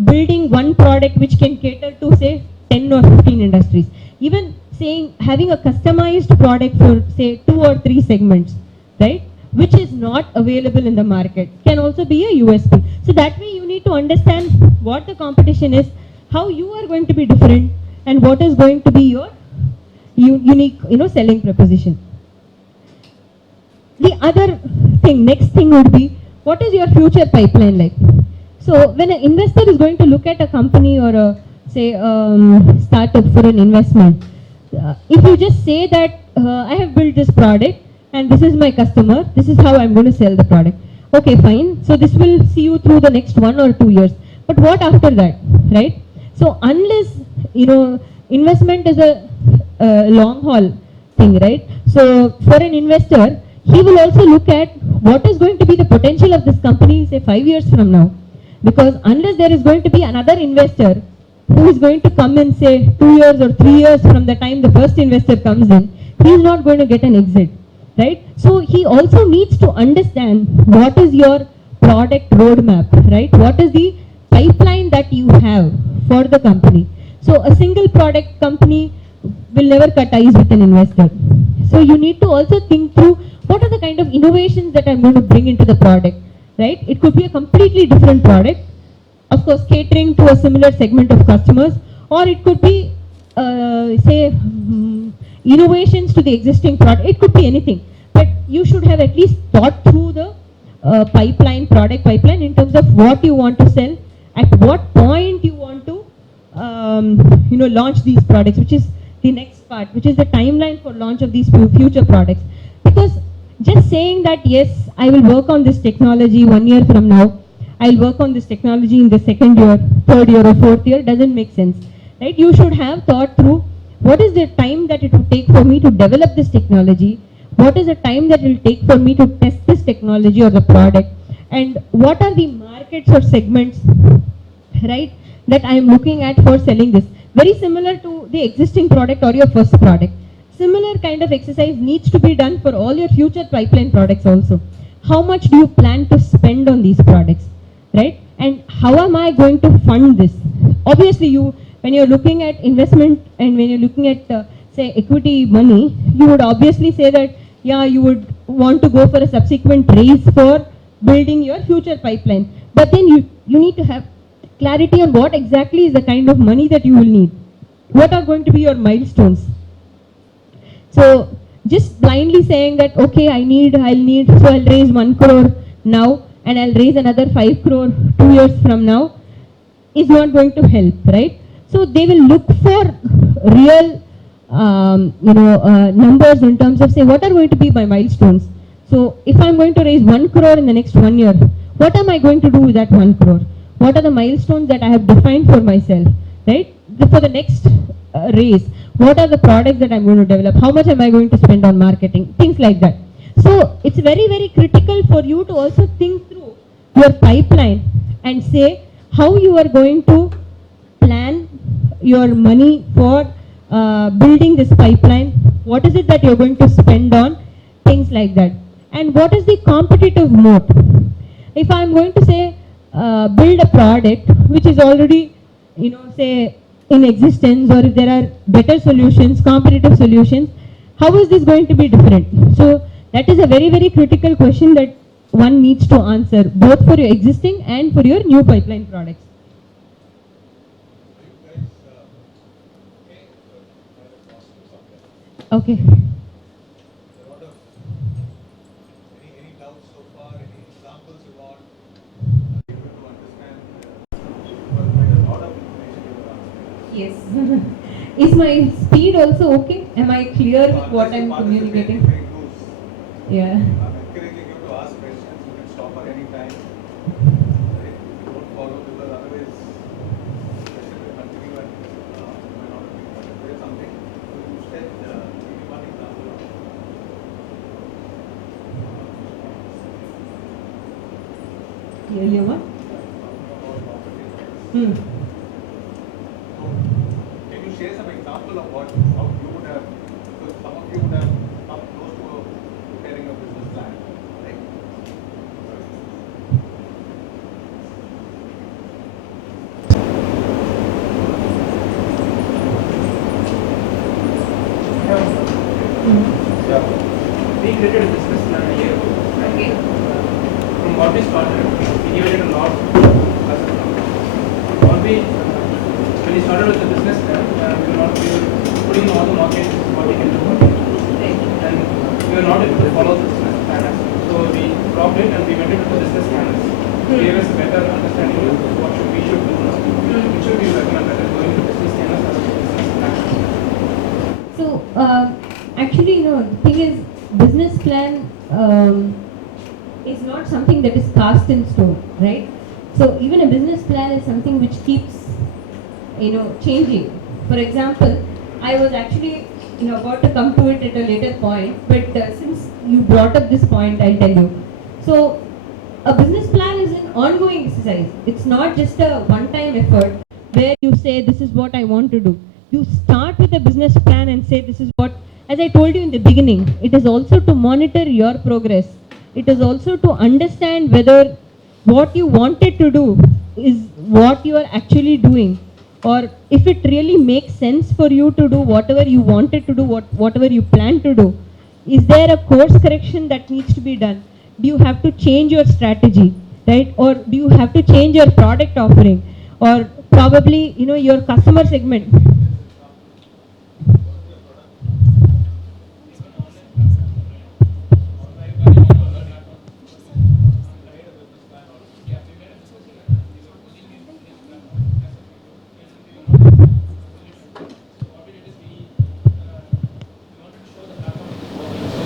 building one product which can cater to, say, 10 or 15 industries. Even saying having a customized product for, say, 2 or 3 segments, right, which is not available in the market, can also be a USP. So that way you need to understand what the competition is, how you are going to be different, and what is going to be your unique, selling proposition. The other thing, next thing would be, what is your future pipeline like? So when an investor is going to look at a company or a, say, startup for an investment, if you just say that I have built this product and this is my customer, this is how I'm going to sell the product. Okay, fine. So this will see you through the next 1 or 2 years. But what after that, right? So unless, investment is a long haul thing, right? So for an investor, he will also look at what is going to be the potential of this company, say, 5 years from now. Because unless there is going to be another investor who is going to come and say 2 years or 3 years from the time the first investor comes in, he is not going to get an exit, right? So he also needs to understand what is your product roadmap, right? What is the pipeline that you have for the company? So a single product company will never cut ties with an investor. So you need to also think through what are the kind of innovations that I'm going to bring into the product, right? It could be a completely different product, of course catering to a similar segment of customers, or it could be innovations to the existing product. It could be anything, but you should have at least thought through the product pipeline in terms of what you want to sell, at what point you want to launch these products, which is the next part, which is the timeline for launch of these future products. Because just saying that yes, I will work on this technology 1 year from now, I'll work on this technology in the second year, third year or fourth year, doesn't make sense, right? You should have thought through what is the time that it will take for me to develop this technology, what is the time that it will take for me to test this technology or the product, and what are the markets or segments, right, that I am looking at for selling this. Very similar to the existing product or your first product. Similar kind of exercise needs to be done for all your future pipeline products also. How much do you plan to spend on these products, right? And how am I going to fund this? Obviously, when you're looking at investment and when you're looking at say equity money, you would obviously say that yeah, you would want to go for a subsequent raise for building your future pipeline. But then you need to have clarity on what exactly is the kind of money that you will need. What are going to be your milestones? So just blindly saying that okay, I'll raise 1 crore now and I'll raise another 5 crore 2 years from now is not going to help, right? So they will look for real numbers in terms of say what are going to be my milestones. So if I'm going to raise 1 crore in the next 1 year, what am I going to do with that 1 crore? What are the milestones that I have defined for myself, right? For the next raise, what are the products that I'm going to develop? How much am I going to spend on marketing? Things like that. So it's very, very critical for you to also think through your pipeline and say how you are going to plan your money for building this pipeline. What is it that you're going to spend on? Things like that. And what is the competitive moat? If I'm going to say build a product which is already, say in existence, or if there are better solutions, competitive solutions, how is this going to be different? So that is a very, very critical question that one needs to answer, both for your existing and for your new pipeline products. Okay. Any doubts so far? Any examples you want? Able to understand? Because quite a lot of information you were asking. Yes. Is my speed also okay? Am I clear with what I'm communicating? Very loose. Yeah. I'm encouraging you to ask questions. You can stop at any time. Right? You don't follow because otherwise the session will continue and may not be. But if there is something you said, give me one example of Clearly what? So, can you share some example of how you would have, because some of you would have come close to preparing a business plan, right? Yeah. We created a business plan a year ago. Okay. From what we started, we innovated a lot as a company. When we started with the business plan, we were putting all the market, what we can do, and we were not able to follow the business plan. So we dropped it and we went into the business planners. It gave us a better understanding of what we should do now. Which should we recommend better going to business planners as a business plan? So actually, the thing is, business plan is not something that is cast in stone, right? So even a business plan is something which keeps, changing. For example, I was actually, about to come to it at a later point, but since you brought up this point, I'll tell you. So a business plan is an ongoing exercise. It's not just a one-time effort. where you say, this is what I want to do. You start with a business plan and say, this is what, as I told you in the beginning, it is also to monitor your progress. It is also to understand whether what you wanted to do is what you are actually doing, or if it really makes sense for you to do whatever you wanted to do, whatever you plan to do. Is there a course correction that needs to be done? Do you have to change your strategy, right? Or do you have to change your product offering, or probably your customer segment?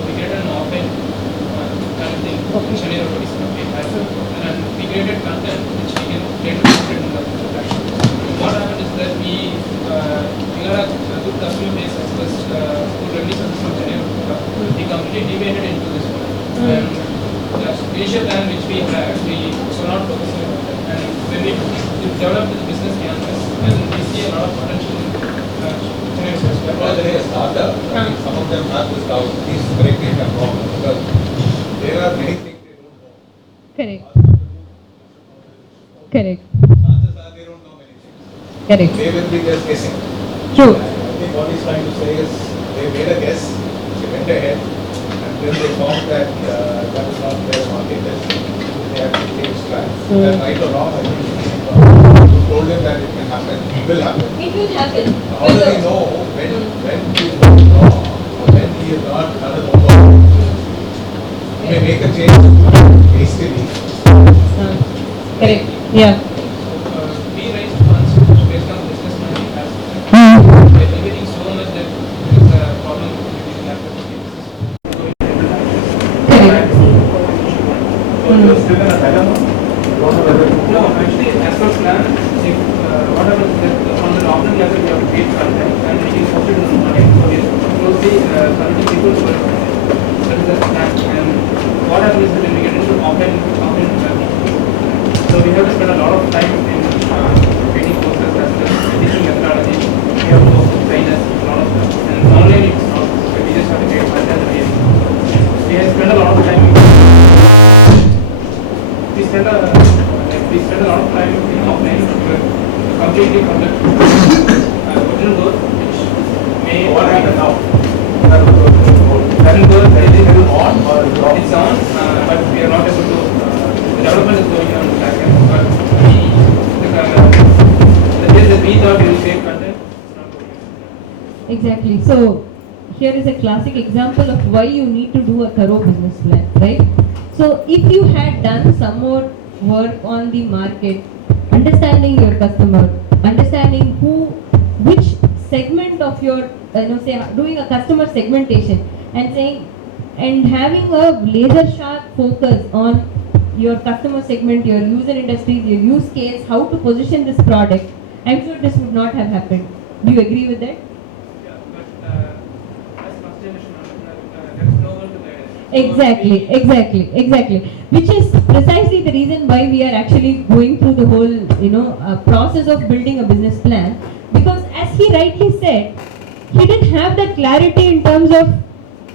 We get an offline kind of thing, Chennai Road is okay, and we created content which we can get posted in the platform. What happened is that we got a good customer base as well as good revenue sources from Chennai Road. We completely deviated into this one. And the initial plan which we had, we were not focusing on that. And when we developed the business canvas, and we see a lot of potential in Chennai Road as well. Well, there is a startup, I mean, some of them have this doubt, please correct me if I'm wrong, because there are many things they don't know. Correct. Correct. Chances are they don't know many things. Correct. They will be just guessing. True. I think what he's trying to say is, they made a guess, they went ahead, and then they found that that was not their market, that they have to change track. That right or wrong, I think you told him that it can happen, it will happen. It will happen. How does he know when he is wrong or when he is not done it over? He may make a change hastily. Correct. Yeah. We raised funds based on business plan we have. We're leveraging so much that there is a problem with the laptop. Correct. Still in a dilemma. Don't know whether No, actually, as per plan, if what happens is that on the offline level we have to create content and we can post it on the market. So we closely connecting people to it. That is the plan. And what happens is that when we get into offline learning, so we have to spend a lot of time in training courses as well as teaching methodology. We have to train us a lot of stuff. And online it's not, so we just have to create content and we have spent a lot of time. We spend a lot of time in offline to completely conduct original work which may what happened now. that will go Is it on or is it off? it's on, but we are not able to. The development is going on back end, but the days that we thought we will create content, it's not going on. Exactly. So here is a classic example of why you need to do a thorough business plan, right? So if you had done some more work on the market, understanding your customer, understanding which segment of your, say doing a customer segmentation and saying, and having a laser sharp focus on your customer segment, your user industries, your use case, how to position this product, I'm sure this would not have happened. Do you agree with that? Yeah, but as first generation entrepreneur, there is no one to guide us. Exactly. Which is precisely the reason why we are actually going through the whole, process of building a business plan. Because as he rightly said, he didn't have that clarity in terms of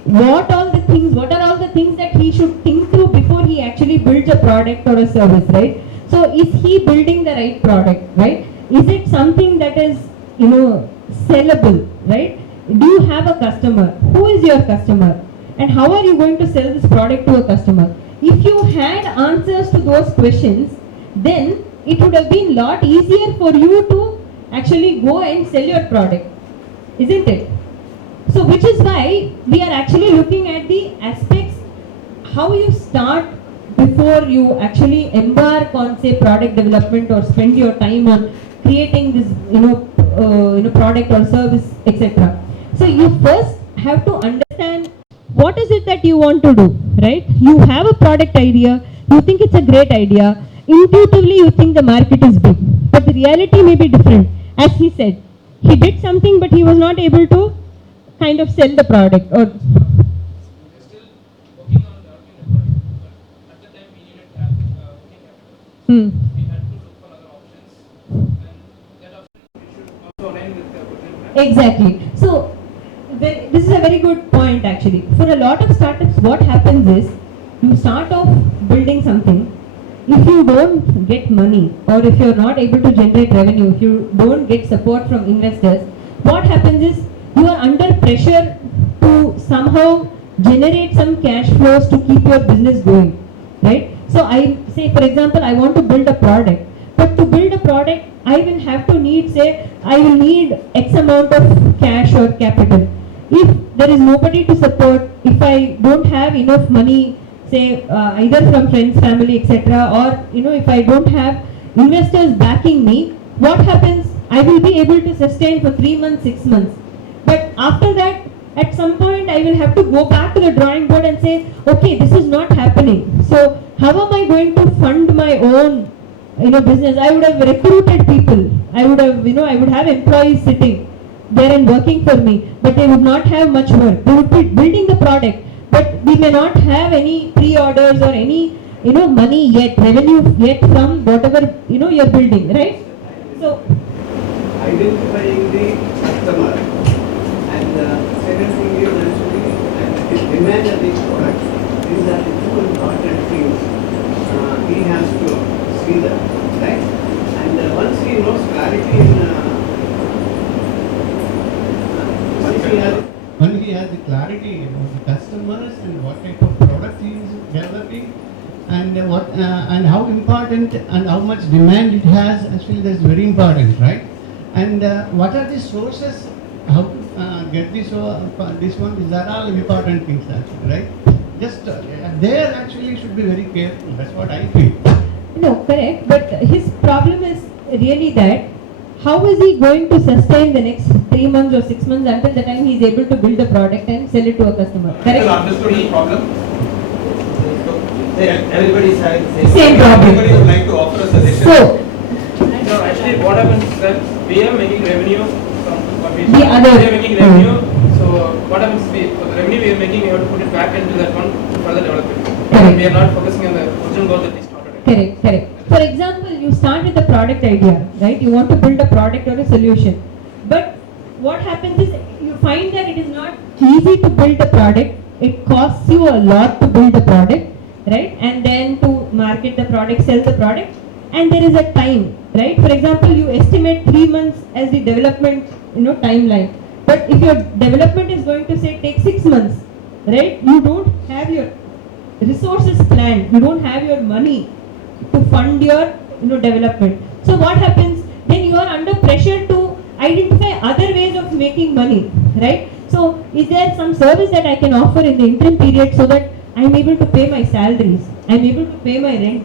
what are all the things that he should think through before he actually builds a product or a service, right? So is he building the right product, right? Is it something that is, sellable, right? Do you have a customer? Who is your customer? And how are you going to sell this product to a customer? If you had answers to those questions, then it would have been a lot easier for you to actually go and sell your product, isn't it? So which is why we are actually looking at the aspects, how you start before you actually embark on, say, product development or spend your time on creating this, product or service, etc. So you first have to understand what is it that you want to do, right? You have a product idea, you think it's a great idea, intuitively you think the market is big, but the reality may be different. As he said, he did something but he was not able to kind of sell the product, or We're still working on developing the product, but at the time we needed working capital. We had to look for other options, and that option Exactly. So, this is a very good point actually. For a lot of startups, what happens is you start off building something. If you don't get money or if you're not able to generate revenue, if you don't get support from investors, what happens is you are under pressure to somehow generate some cash flows to keep your business going, right? So I say, for example, I want to build a product, but to build a product, I will have to need, say, I will need X amount of cash or capital. If there is nobody to support, if I don't have enough money, say either from friends, family, etc., or if I don't have investors backing me, what happens? I will be able to sustain for 3 months, 6 months. But after that, at some point, I will have to go back to the drawing board and say, okay, this is not happening. So how am I going to fund my own business? I would have recruited people. I would have employees sitting there and working for me, but they would not have much work. They would be building the product, but we may not have any pre-orders or any money yet, revenue yet from whatever you're building, right? So Identifying the customer, and second thing you mentioned, and the demand of the product. These are the two important things. He has to see that, right? And once he knows clarity in when he has the clarity about the customers and what type of product he is developing, and and how important and how much demand it has, actually that's very important, right? And what are the sources, how to get this one, these are all important things actually, right? Just there actually should be very careful, that's what I feel. no, correct, but his problem is really that how is he going to sustain the next 3 months or 6 months until the time he is able to build a product and sell it to a customer? People Correct? understood his problem. Everybody is having Same problem. Everybody would like to offer a suggestion. So, No, actually what happens is that we are making revenue from what we The other- we are making revenue. So what happens is for the revenue we are making, we have to put it back into that one to further develop it. Correct. We are not focusing on the original goal that we started. correct. For example, you start with a product idea, right? You want to build a product or a solution. But what happens is you find that it is not easy to build a product. It costs you a lot to build a product, right? And then to market the product, sell the product. And there is a time, right? For example, you estimate 3 months as the development, timeline. But if your development is going to say take 6 months, right? You don't have your resources planned. You don't have your money to fund your development. So what happens? Then you are under pressure to identify other ways of making money, right? So is there some service that I can offer in the interim period so that I'm able to pay my salaries, I'm able to pay my rent,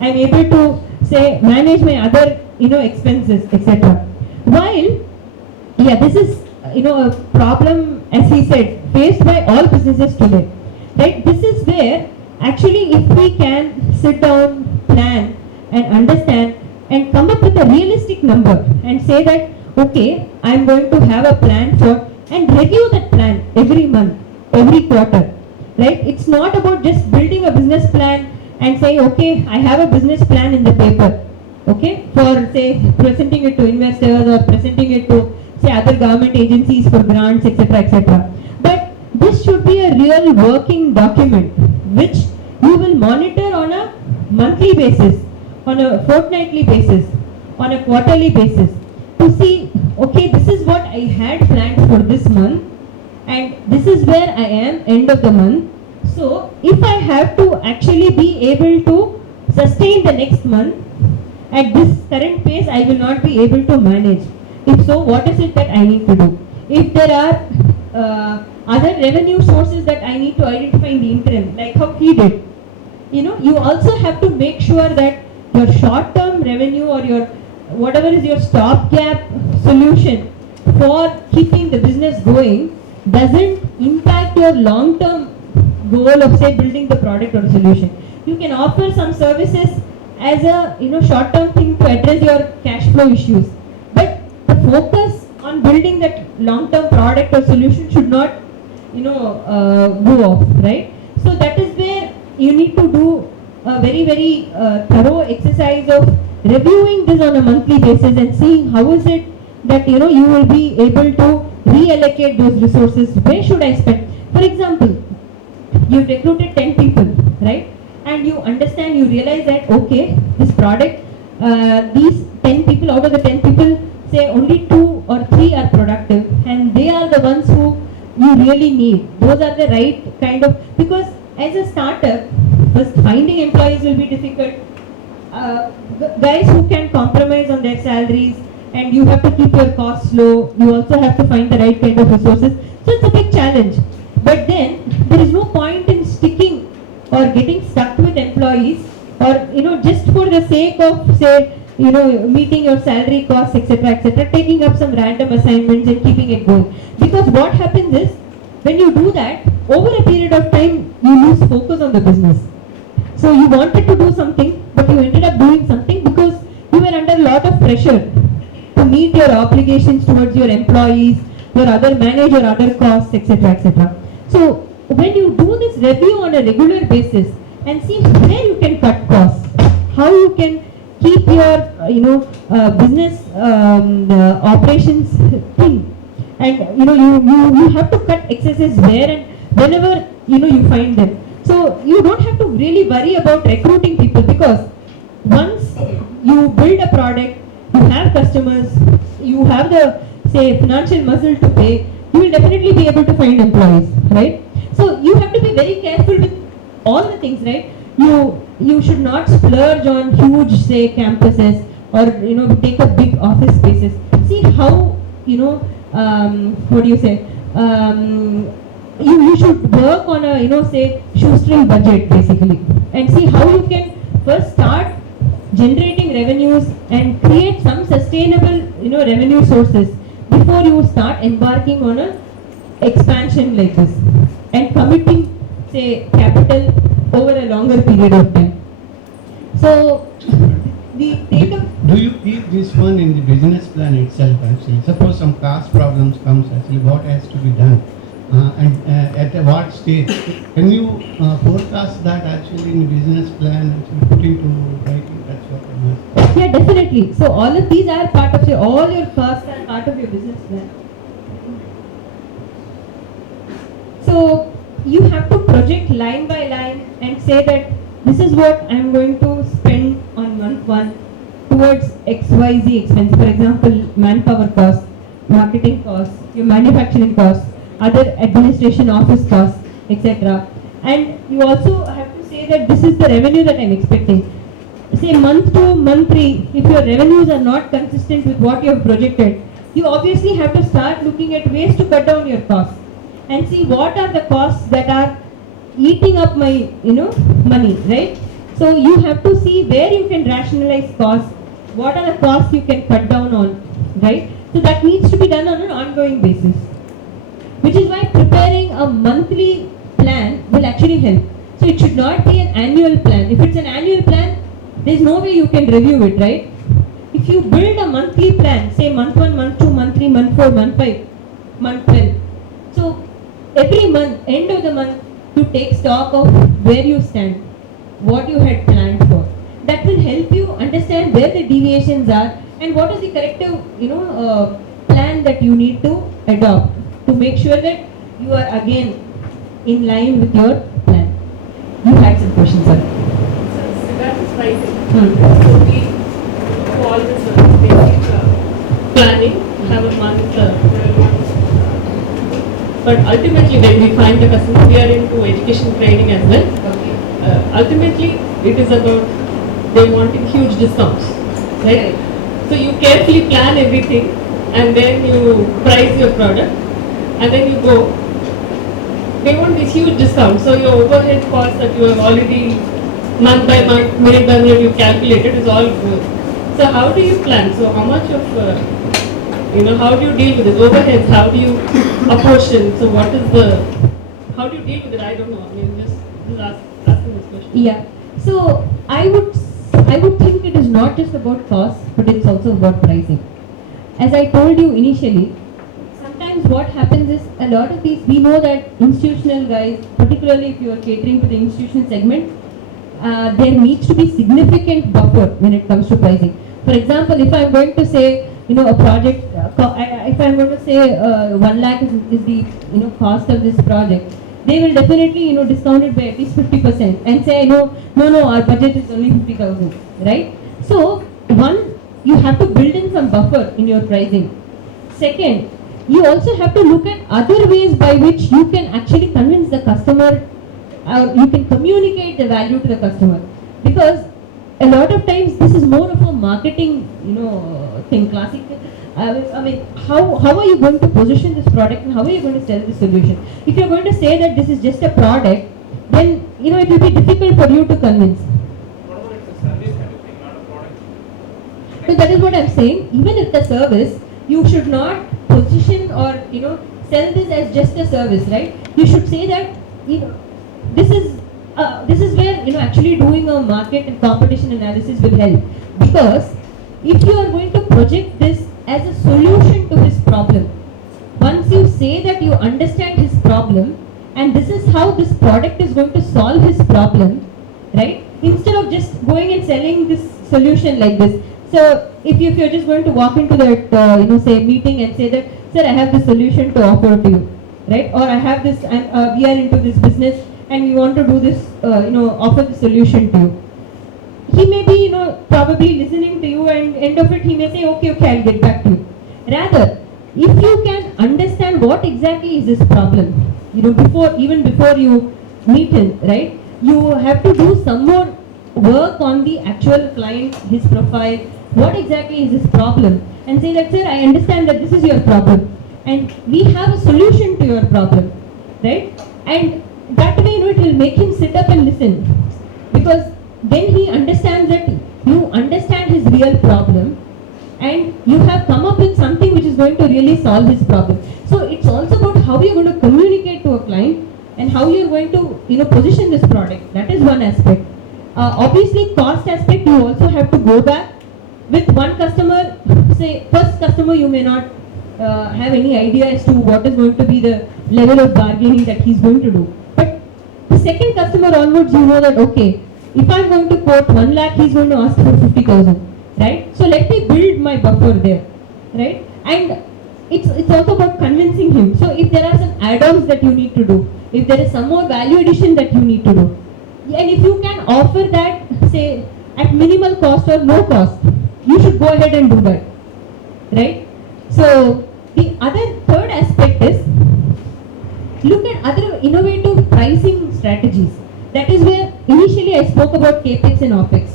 I'm able to say manage my other expenses, etc. While this is a problem, as he said, faced by all businesses today, right? This is where actually if we can sit down, plan and understand and come up with a realistic number and say that okay, I'm going to have a plan for, and review that plan every month, every quarter, right? It's not about just building a business plan and saying okay, I have a business plan in the paper, okay, for say presenting it to investors or presenting it to say other government agencies for grants, etc. But this should be a real working document which you will monitor on a monthly basis, on a fortnightly basis, on a quarterly basis to see okay, this is what I had planned for this month and this is where I am end of the month. So if I have to actually be able to sustain the next month at this current pace, I will not be able to manage. If so, what is it that I need to do? If there are other revenue sources that I need to identify in the interim, like how he did, you also have to make sure that your short-term revenue or your whatever is your stopgap solution for keeping the business going doesn't impact your long-term goal of say building the product or solution. You can offer some services as a short-term thing to address your cash flow issues, but the focus on building that long-term product or solution should not go off, right? So that is where you need to do a very thorough exercise of reviewing this on a monthly basis and seeing how is it that you will be able to reallocate those resources. Where should I spend? For example, you've recruited 10 people, right? And you understand, you realize that, okay, this product, these 10 people, out of the 10 people, say only 2 or 3 are productive, and they are the ones who you really need. Those are the right kind of, because as a startup, first finding employees will be difficult. Guys who can compromise on their salaries, and you have to keep your costs low. You also have to find the right kind of resources. So it's a big challenge. But then there is no point in sticking or getting stuck with employees, or just for the sake of, say, meeting your salary costs, etc., taking up some random assignments and keeping it going. Because what happens is, when you do that, over a period of time, you lose focus on the business. So you wanted to do something, but you ended up doing something because you were under a lot of pressure to meet your obligations towards your employees, your other manage your other costs, etc. So when you do this review on a regular basis and see where you can cut costs, how you can keep your business operations thin, and you have to cut excesses where and whenever you find them. So you don't have to really worry about recruiting people, because once you build a product, you have customers, you have the, say, financial muscle to pay, you will definitely be able to find employees, right? So you have to be very careful with all the things, right? You should not splurge on huge, say, campuses, or take up big office spaces. See how what do you say? You should work on a say, shoestring budget basically, and see how you can first start generating revenues and create some sustainable revenue sources before you start embarking on a expansion like this and committing, say, capital over a longer period of time. So the take up. Do you keep this one in the business plan itself actually? Suppose some cost problems comes actually, what has to be done? And at what stage? Can you forecast that actually in the business plan, actually put into writing? That's what I'm asking. Yeah, definitely. So all of these are part of all your costs are part of your business plan. So you have to project line by line and say that this is what I'm going to spend on month 1 towards XYZ expense. For example, manpower costs, marketing costs, your manufacturing costs, other administration office costs, etc. And you also have to say that this is the revenue that I'm expecting. Say month 2, month 3, if your revenues are not consistent with what you have projected, you obviously have to start looking at ways to cut down your costs and see what are the costs that are eating up my money, right? So you have to see where you can rationalize costs, what are the costs you can cut down on, right? So that needs to be done on an ongoing basis, which is why preparing a monthly plan will actually help. So it should not be an annual plan. If it's an annual plan, there's no way you can review it, right? If you build a monthly plan, say month 1, month 2, month 3, month 4, month 5, month 12. So every month, end of the month, you take stock of where you stand, what you had planned for. That will help you understand where the deviations are and what is the corrective, plan that you need to adopt to make sure that you are again in line with your plan. You had some questions, sir. So that is pricing. So we do all this basic planning, have a month, but ultimately when we find the customer, we are into education training as well. Ultimately, it is about they wanting huge discounts, right? So you carefully plan everything, and then you price your product, and then you go. They want this huge discount, so your overhead costs that you have already month by month, minute by minute you calculated is all good. So how do you plan? So how much of how do you deal with this overheads? How do you apportion? So what is the how do you deal with it? I don't know. I mean, just asking this question. Yeah. So I would think it is not just about cost, but it's also about pricing. As I told you initially, sometimes what happens is a lot of these, we know that institutional guys, particularly if you are catering to the institutional segment, there needs to be significant buffer when it comes to pricing. For example, if I'm going to say a project, if I'm going to say 1 lakh is the cost of this project, they will definitely discount it by at least 50% and say no, our budget is only 50,000, right? So one, you have to build in some buffer in your pricing. Second, you also have to look at other ways by which you can actually convince the customer, or you can communicate the value to the customer, because a lot of times this is more of a marketing thing, classic. I mean, how are you going to position this product and how are you going to sell this solution? If you're going to say that this is just a product, then it will be difficult for you to convince. What about it's a service kind of thing, not a product? So that is what I'm saying. Even if the service, you should not position or sell this as just a service, right? You should say that this is where actually doing a market and competition analysis will help, because if you are going to project this as a solution to his problem, once you say that you understand his problem and this is how this product is going to solve his problem, right? Instead of just going and selling this solution like this. So if you're just going to walk into that say meeting and say that, sir, I have this solution to offer to you, right? Or I have this, and we are into this business and we want to do this, offer the solution to you. He may be, probably listening to you, and end of it he may say, okay, I'll get back to you. Rather, if you can understand what exactly is this problem, before you meet him, right? You have to do some more work on the actual client, his profile, what exactly is his problem, and say that, sir, I understand that this is your problem, and we have a solution to your problem, right? And that way, it will make him sit up and listen, because then he understands that you understand his real problem and you have come up with something which is going to really solve his problem. So it's also about how you're going to communicate to a client and how you're going to position this product. That is one aspect. Obviously, cost aspect, you also have to go back with one customer. Say first customer, you may not have any idea as to what is going to be the level of bargaining that he's going to do. But the second customer onwards, you know that, okay, if I'm going to quote 1 lakh, he's going to ask for 50,000, right? So let me build my buffer there, right? And it's also about convincing him. So if there are some add-ons that you need to do, if there is some more value addition that you need to do, and if you can offer that, say, at minimal cost or no cost, you should go ahead and do that, right? So the third aspect is look at other innovative pricing strategies. That is where initially I spoke about CAPEX and OPEX.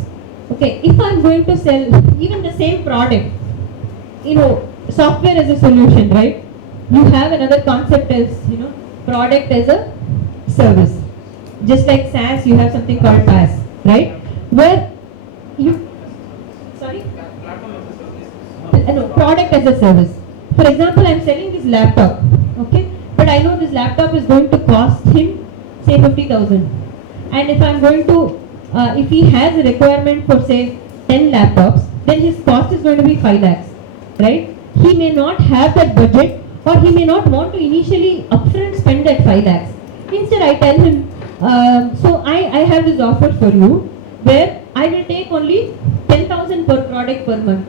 Okay, if I'm going to sell even the same product, software as a solution, right? You have another concept as, product as a service. Just like SaaS, you have something called PaaS, right? Where you, sorry? Platform as a service. No, product as a service. For example, I'm selling this laptop, okay? But I know this laptop is going to cost him, say, 50,000. And if I'm going to, if he has a requirement for, say, 10 laptops, then his cost is going to be 5 lakhs, right? He may not have that budget, or he may not want to initially upfront spend that 5 lakhs. Instead, I tell him, so I have this offer for you, where I will take only 10,000 per product per month.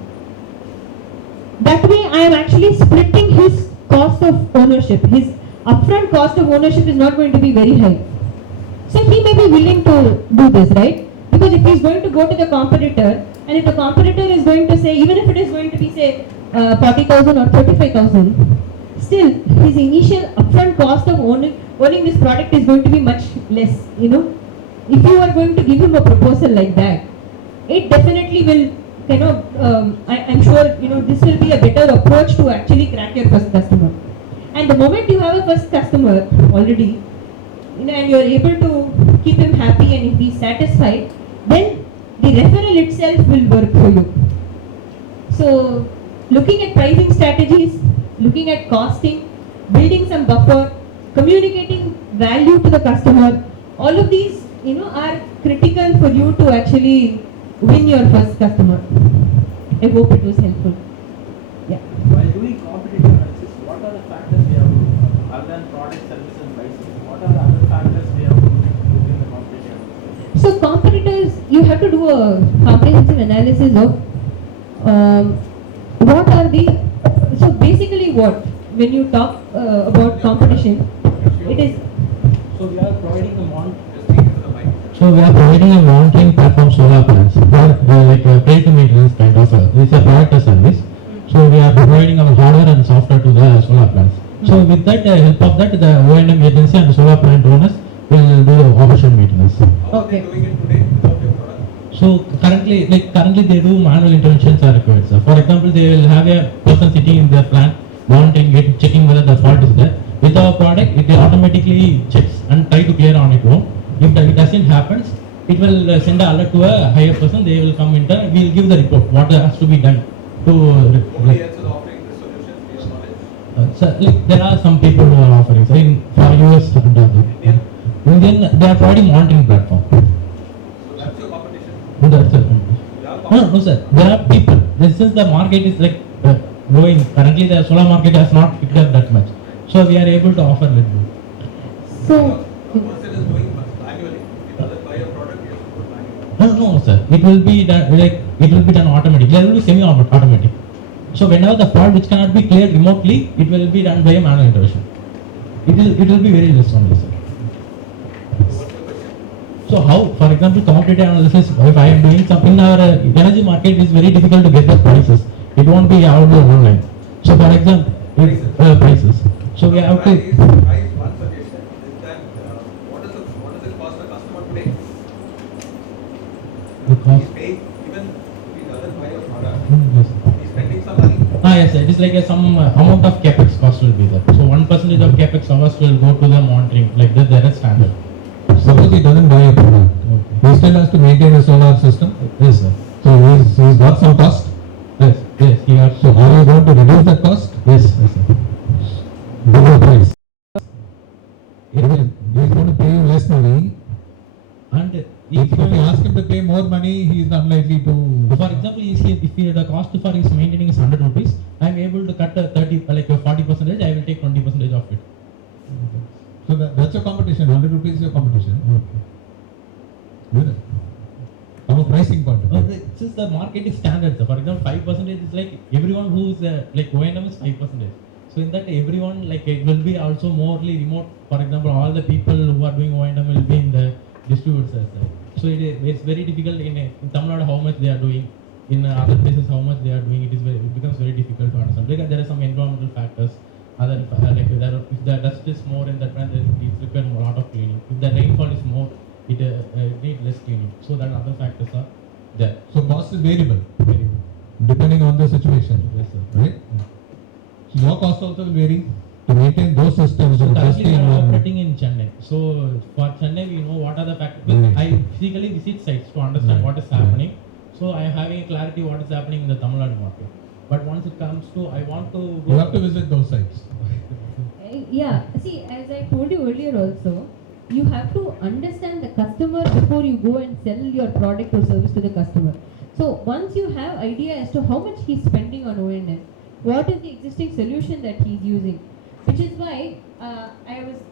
That way, I am actually splitting his cost of ownership. His upfront cost of ownership is not going to be very high. So he may be willing to do this, right? Because if he's going to go to the competitor, and if the competitor is going to say, even if it is going to be, say, 40,000 or 35,000, still his initial upfront cost of owning this product is going to be much less, If you are going to give him a proposal like that, it definitely will, I'm sure, this will be a better approach to actually crack your first customer. And the moment you have a first customer already, and you're able to keep him happy and if he's satisfied, then the referral itself will work for you. So, looking at pricing strategies, looking at costing, building some buffer, communicating value to the customer, all of these, are critical for you to actually win your first customer. I hope it was helpful. Yeah. While doing competitive analysis, what are the factors we have to look, other than product, service and pricing? What are the other factors we have to look in the competitive analysis? So competitors, you have to do a comprehensive analysis of what are so basically what, when you talk about competition, it is, So we are providing a Just speak into the mic. So we are providing a monitoring platform solar plants for like a preventive maintenance kind of it's a product or service. So we are providing our hardware and software to the solar plants. So with that help of that, the O&M agency and solar plant owners will do the operation maintenance. How are they Okay. doing it today without your product? So currently they do manual interventions are required, sir. For example, they will have a person sitting in their plant monitoring it, checking whether the fault is there. With our product, it automatically checks and try to clear on its own. If it doesn't happens, it will send an alert to a higher person. They will come in turn. We will give the report what has to be done to. Nobody else is offering this solution, to your knowledge. So there are some people who are offering. So for US and Indian? Indian, they are providing monitoring platform. So that's your competition. No, that's it. You have No, competition. no, sir. There are people. Since the market is like growing, currently the solar market has not picked up that much. So we are able to offer little. so, A person is doing manually. If he doesn't buy a product, he has to put manually. No, sir. It will be done automatically. There will be semi-automatic. So whenever the fault which cannot be cleared remotely, it will be done by a manual intervention. It will be very less only, sir. What's your question? So how, for example, competitive analysis, if I am doing some in our energy market, it is very difficult to get the prices. It won't be available online. So for example, prices. So we have to. Price, one suggestion is that what does it cost the customer today? The cost. He's paying, even if he doesn't buy a product, Yes. he's spending some money. Yes, sir. It is like some amount of capex cost will be there. So 1% of capex cost will go to the monitoring, like that. There is standard. Suppose he doesn't buy a product, he still has to maintain a solar system. Yes, sir. So he's got some cost. Yes. You have. So are you going to reduce that cost? Yes, sir. Give a price. He's going to pay you less money. And If you ask him to pay more money, he is unlikely to. for example, if the cost for his maintaining is 100 rupees, I am able to cut 30, like 40%. I will take 20% of it. So that's your competition. 100 rupees is your competition. Good. From a pricing point of view. Since the market is standard, so for example, 5% is like everyone who is like O&M is 5%. So in that everyone, like it will be also morely remote. For example, all the people who are doing O&M will be in the distributors side. So it's very difficult in Tamil Nadu how much they are doing. In other places how much they are doing, it becomes very difficult to understand because there are some environmental factors. Other like if the dust is more in that plant, it requires a lot of cleaning. If the rainfall is more, it needs less cleaning. So that other factors are there. So cost is variable Very good. depending on the situation. Yes, sir. Right? So your cost also will vary to maintain those systems. So or currently we testing are and- operating in Chennai. So for Chennai, we know what are the factors. Right. I physically visit sites to understand Right. what is happening. So I am having clarity what is happening in the Tamil Nadu market. But once it comes to, I want to go. You have to visit those sites. yeah, see, as I told you earlier also, you have to understand the customer before you go and sell your product or service to the customer. So once you have idea as to how much he's spending on O&M, what is the existing solution that he's using, which is why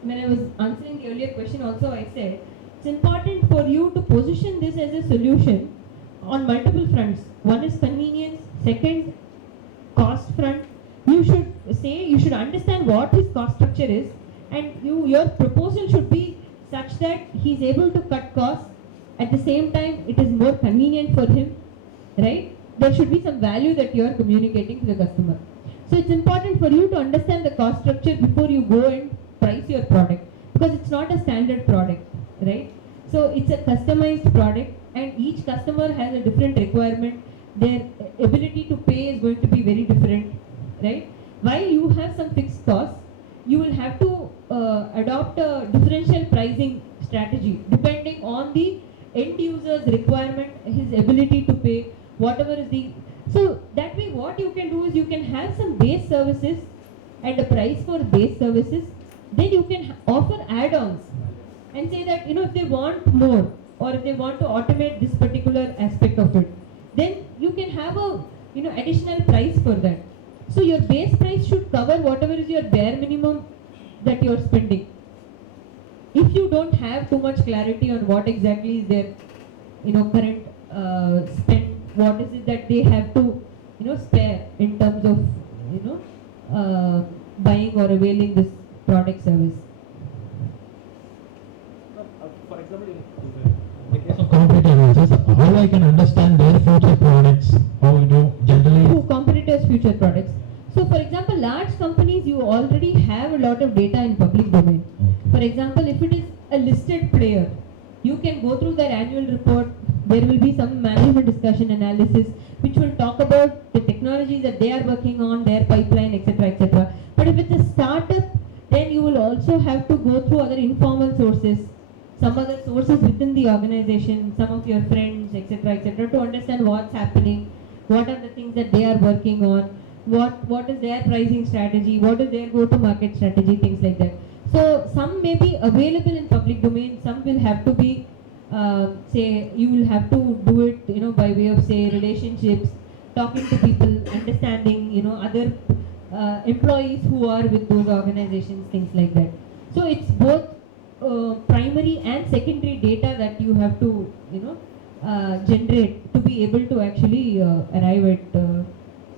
when I was answering the earlier question also, I said it's important for you to position this as a solution on multiple fronts. One is convenience, second cost front. You should understand what his cost structure is, and your proposal should be such that he's able to cut costs. At the same time, it is more convenient for him, right? There should be some value that you are communicating to the customer. So it's important for you to understand the cost structure before you go and price your product, because it's not a standard product, right? So it's a customized product, and each customer has a different requirement. Their ability to pay is going to be very different, right? While you have some fixed costs, you will have to adopt a differential pricing strategy depending on the end user's requirement, his ability to pay, whatever is the. So that way, what you can do is you can have some base services and a price for base services. Then you can offer add-ons and say that if they want more, or if they want to automate this particular aspect of it, then you can have a additional price for that. So your base price should cover whatever is your bare minimum that you're spending. If you don't have too much clarity on what exactly is their current spend, what is it that they have to spare in terms of, buying or availing this product service. For example, In the case of competitor analysis, how I can understand their future products, how generally. To competitors' future products. So, for example, large companies, you already have a lot of data in public domain. Okay. For example, if it is a listed player, you can go through their annual report. There will be some management discussion analysis which will talk about the technologies that they are working on, their pipeline, etc., etc. But if it's a startup, then you will also have to go through other informal sources, some other sources within the organization, some of your friends, etc., etc., to understand what's happening, what are the things that they are working on, what is their pricing strategy, what is their go-to-market strategy, things like that. So some may be available in public domain, some will have to be, say, you will have to do it, by way of, say, relationships, talking to people, understanding, other employees who are with those organizations, things like that. So it's both primary and secondary data that you have to, generate to be able to actually arrive at,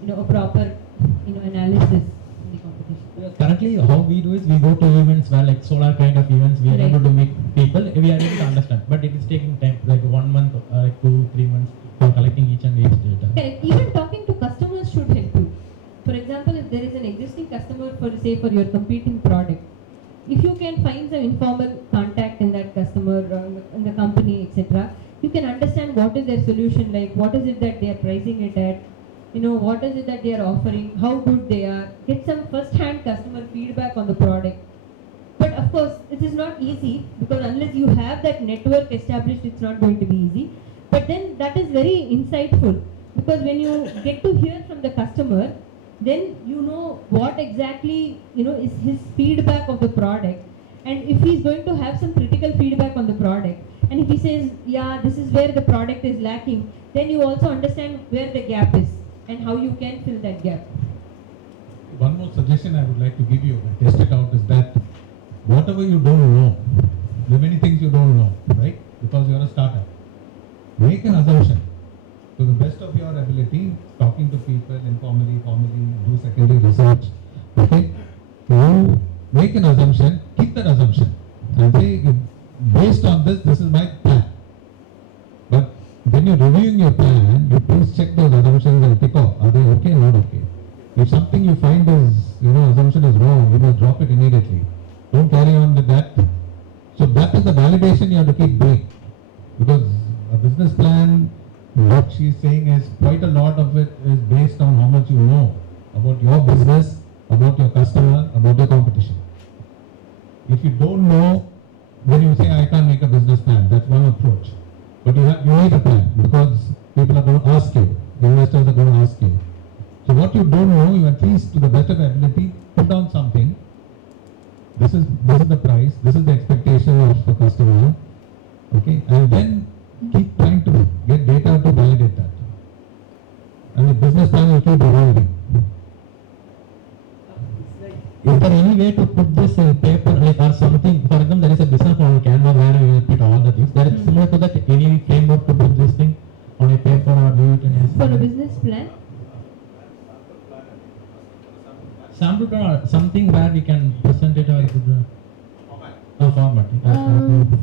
a proper, analysis in the competition. Because currently, how we do is we go to events where like solar kind of events, we are Right. able to meet people, we are able to understand. But it is taking time, like 1 month, like 2-3 months for collecting each and each data. Correct. Even talking to customers should help you. For example, if there is an existing customer for your competing product, if you can find some informal contact in that customer, in the company, etc., you can understand what is their solution like, what is it that they are pricing it at, what is it that they are offering, how good they are, get some first-hand customer feedback on the product. But of course, it is not easy because unless you have that network established, it's not going to be easy. But then that is very insightful because when you get to hear from the customer, then you know what exactly is his feedback of the product, and if he's going to have some critical feedback on the product, and if he says, yeah, this is where the product is lacking, then you also understand where the gap is and how you can fill that gap. One more suggestion I would like to give you, and test it out, is that whatever you don't know, there are many things you don't know, right? Because you're a startup. Make an assumption to the best of your ability, talking to people informally, formally, do secondary research, okay? You make an assumption, keep that assumption, and say, based on this is my plan. But when you're reviewing your plan, you please check those assumptions and tick off, are they okay or not okay? If something you find is, assumption is wrong, you must drop it immediately. Don't carry on with that. So that is the validation you have to keep doing. Because a business plan, what she's saying is quite a lot of it is based on how much you know about your business, about your customer, about your competition. If you don't know, then you say, I can't make a business plan. That's one approach. But you need a plan because people are going to ask you, investors are going to ask you. So what you don't know, you at least to the best of your ability, put down something. This is the price, this is the expectation of the customer, okay, and then keep trying to get data to validate that. And the business plan will keep evolving. Is there any way to put this in paper, like or something? For example, there is a business model Canva where you will put all the things. There is similar to that. Any framework to put this thing on a paper or do it in a For a business plan, sample plan or something where we can present it or format.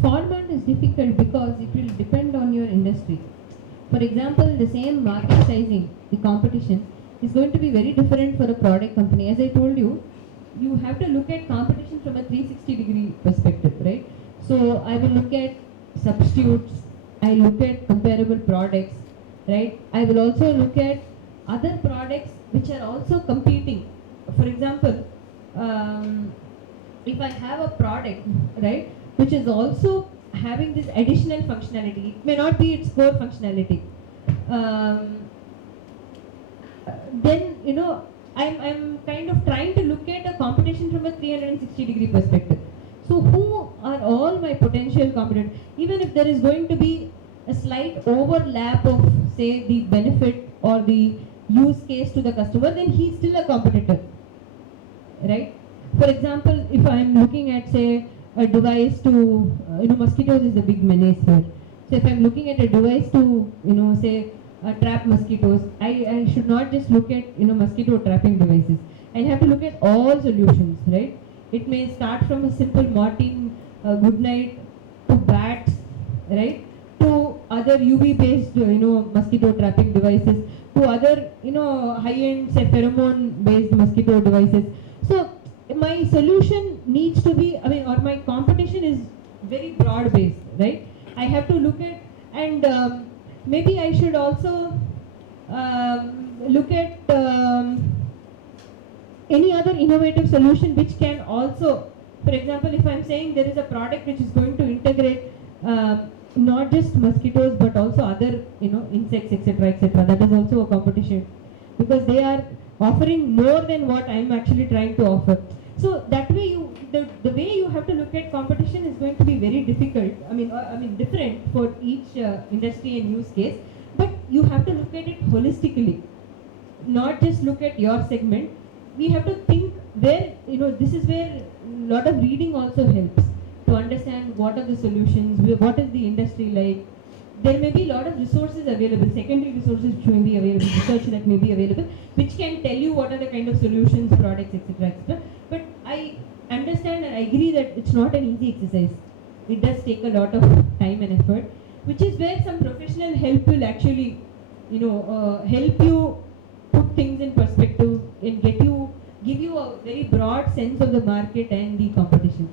format is difficult because it will depend on your industry. For example, the same market sizing, the competition, is going to be very different for a product company. As I told you, you have to look at competition from a 360-degree perspective, right? So I will look at substitutes, I look at comparable products, right? I will also look at other products which are also competing. For example, if I have a product, right, which is also having this additional functionality, it may not be its core functionality, then I'm kind of trying to look at a competition from a 360-degree perspective. So who are all my potential competitors? Even if there is going to be a slight overlap of, say, the benefit or the use case to the customer, then he's still a competitor, right? For example, if I'm looking at, say, a device to, mosquitoes is a big menace here. So if I'm looking at a device to, say, trap mosquitoes. I should not just look at mosquito trapping devices. I have to look at all solutions, right? It may start from a simple Mortein good night to bats, right? To other UV based mosquito trapping devices, to other high end say pheromone based mosquito devices. So my solution needs to be, or my competition is very broad based, right? I have to look at, and maybe I should also look at any other innovative solution which can also, for example, if I'm saying there is a product which is going to integrate not just mosquitoes but also other insects, etc., that is also a competition, because they are offering more than what I'm actually trying to offer. So that way the way you have to look at competition is going to be very difficult, different for each industry and use case, but you have to look at it holistically, not just look at your segment. We have to think where, this is where a lot of reading also helps to understand what are the solutions, what is the industry like. There may be a lot of resources available, secondary resources which may be available, research that may be available, which can tell you what are the kind of solutions, products, etc. But I understand and I agree that it's not an easy exercise. It does take a lot of time and effort, which is where some professional help will actually, help you put things in perspective and give you a very broad sense of the market and the competition.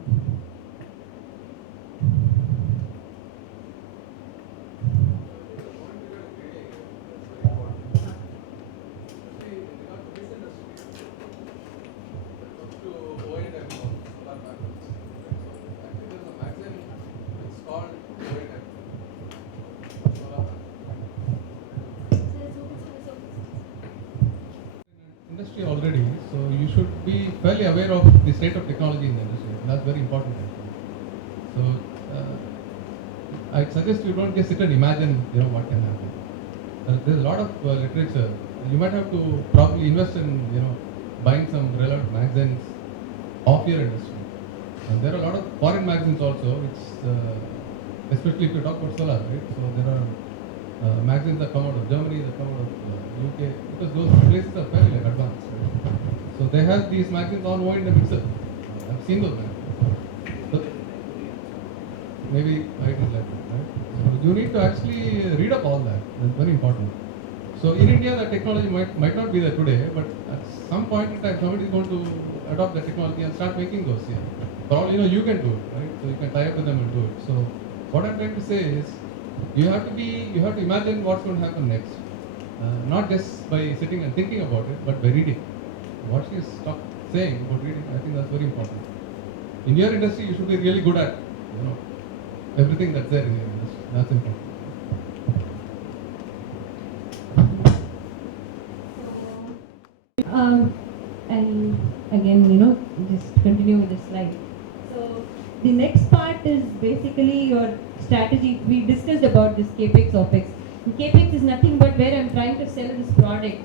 Industry already, so you should be fairly aware of the state of technology in the industry. That's very important. So I suggest you don't just sit and imagine, what can happen. There's a lot of literature. You might have to probably invest in, buying some relevant magazines of your industry. And there are a lot of foreign magazines also, which, especially if you talk about solar, right? So there are magazines that come out of Germany, that come out of UK, because those places are fairly advanced. Right? So they have these magazines on O&M itself. I've seen those magazines. So maybe it is like that, right? So you need to actually read up all that. That's very important. So in India, the technology might not be there today, but at some point in time, somebody is going to adopt the technology and start making those here. For all you can do it, right? So you can tie up with them and do it. So what I'm trying to say is, you have to imagine what's going to happen next. Not just by sitting and thinking about it, but by reading. What she is saying about reading, I think that's very important. In your industry, you should be really good at, everything that's there in your industry. That's important. And again, just continue with this slide. So the next part is basically your strategy. We discussed about this CAPEX, OPEX. CAPEX is nothing but where I'm trying to sell this product,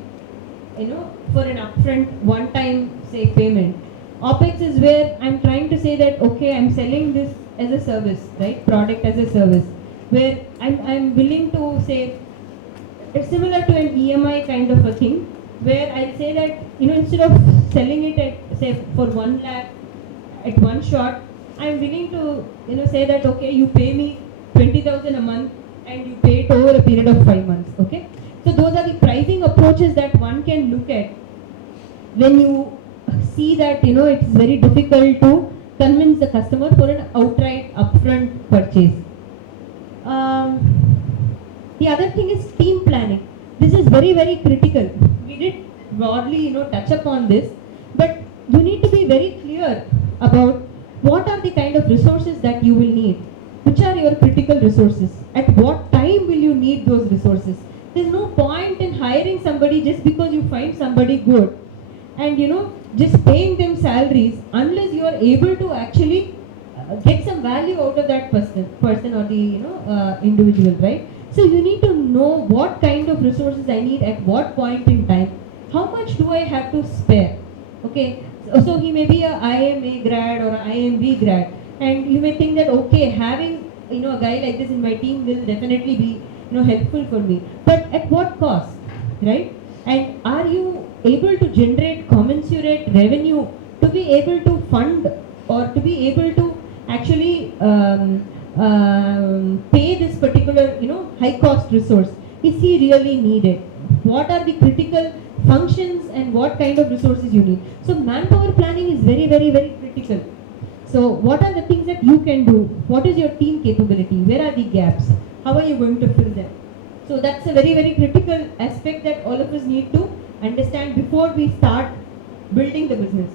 for an upfront one-time, say, payment. OPEX is where I'm trying to say that, okay, I'm selling this as a service, right? Product as a service, where I'm willing to say, it's similar to an EMI kind of a thing, where I'll say that, instead of selling it at, say, for 1 lakh at one shot, I'm willing to, say that, okay, you pay me 20,000 a month and you pay it over a period of 5 months, okay? So those are the pricing approaches that one can look at when you see that, it's very difficult to convince the customer for an outright upfront purchase. The other thing is team planning. This is very, very critical. We did broadly, touch upon this, but you need to be very clear about what are the kind of resources that you will need. Which are your critical resources? At what time will you need those resources? There's no point in hiring somebody just because you find somebody good and, just paying them salaries unless you are able to actually get some value out of that person or the, individual, right? So you need to know what kind of resources I need at what point in time. How much do I have to spare? Okay, so he may be a IMA grad or an IMB grad, and you may think that, okay, having a guy like this in my team will definitely be helpful for me. But at what cost, right? And are you able to generate commensurate revenue to be able to fund or to be able to actually pay this particular, high cost resource? Is he really needed? What are the critical functions and what kind of resources you need? So manpower planning is very, very, very critical. So what are the things that you can do? What is your team capability? Where are the gaps? How are you going to fill them? So that's a very, very critical aspect that all of us need to understand before we start building the business.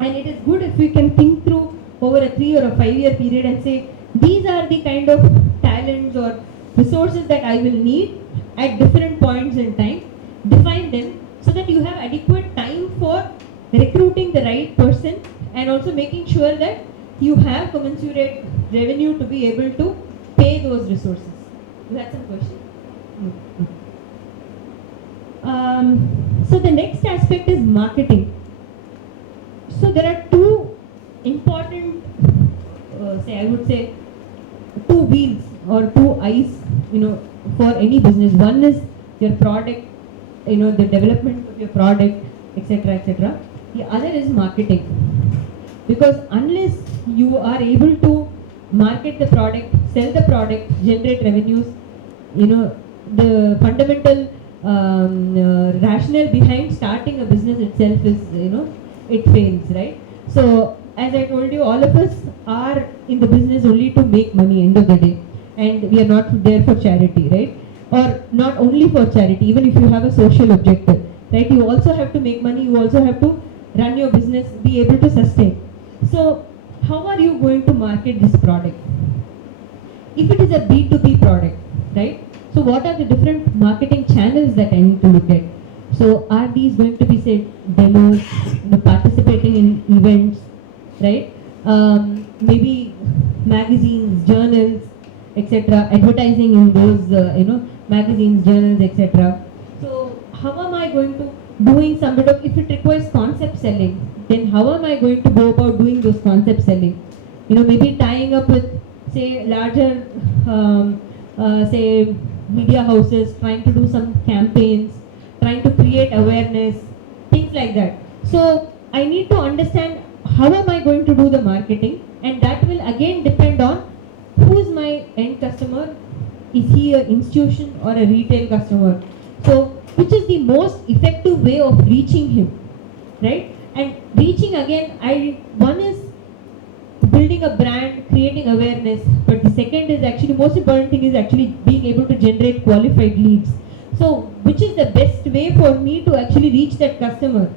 And it is good if we can think through over a 3 or a 5 year period and say, these are the kind of talents or resources that I will need at different points in time. Define them so that you have adequate time for recruiting the right person and also making sure that you have commensurate revenue to be able to pay those resources. You had some question? So the next aspect is marketing. So there are two important, I would say, two wheels or two eyes, for any business. One is your product, the development of your product, etc., etc. The other is marketing. Because unless you are able to market the product, sell the product, generate revenues, the fundamental rationale behind starting a business itself is, it fails, right? So as I told you, all of us are in the business only to make money end of the day, and we are not there for charity, right? Or not only for charity, even if you have a social objective, right? You also have to make money, you also have to run your business, be able to sustain. So how are you going to market this product? If it is a B2B product, right? So what are the different marketing channels that I need to look at? So are these going to be, say, demos, participating in events, right? Maybe magazines, journals, etc., advertising in those, magazines, journals, etc. So how am I going to doing some bit of, if it requires concept selling, then how am I going to go about doing those concept selling? Maybe tying up with, say, larger, say, media houses, trying to do some campaigns, trying to create awareness, things like that. So I need to understand how am I going to do the marketing, and that will again depend on who is my end customer. Is he an institution or a retail customer? So which is the most effective way of reaching him, right? And reaching again, one is building a brand, creating awareness, but the second is actually, most important thing is actually being able to generate qualified leads. So which is the best way for me to actually reach that customer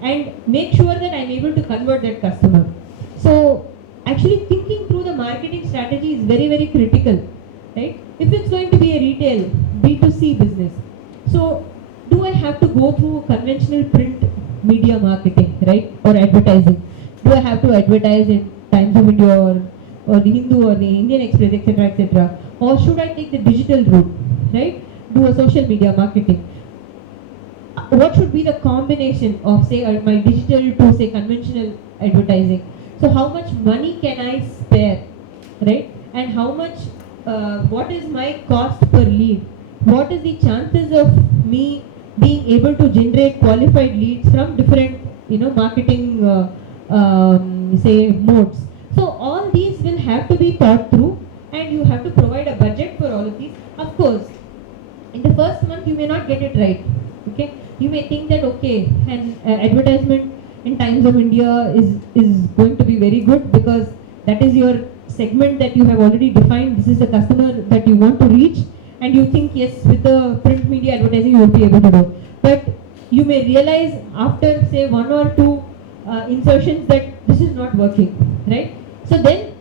and make sure that I'm able to convert that customer? So actually thinking through the marketing strategy is very, very critical, right? If it's going to be a retail B2C business, so do I have to go through conventional print media marketing, right, or advertising? Do I have to advertise in Times of India or the Hindu or the Indian Express, etc., etc., or should I take the digital route, right? Do a social media marketing. What should be the combination of, say, my digital to, say, conventional advertising? So how much money can I spare, right? And how much, what is my cost per lead? What is the chances of me being able to generate qualified leads from different, marketing, say, modes? So all these will have to be thought through, and you have to provide a budget for all of these. Of course, in the first month you may not get it right, okay? You may think that, okay, an advertisement in Times of India is going to be very good because that is your segment that you have already defined. This is the customer that you want to reach, and you think, yes, with the print media advertising you will be able to do. But you may realize after, say, 1 or 2 insertions that this is not working, right? So then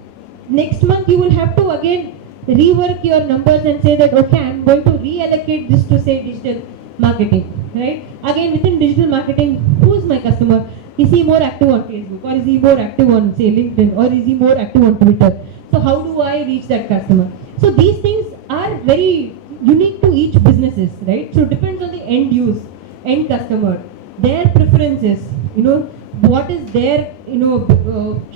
next month you will have to again rework your numbers and say that, okay, I'm going to reallocate this to, say, digital marketing, right? Again, within digital marketing, who is my customer? Is he more active on Facebook, or is he more active on, say, LinkedIn, or is he more active on Twitter? So how do I reach that customer? So these things are very unique to each businesses, right? So it depends on the end use, end customer, their preferences, what is their,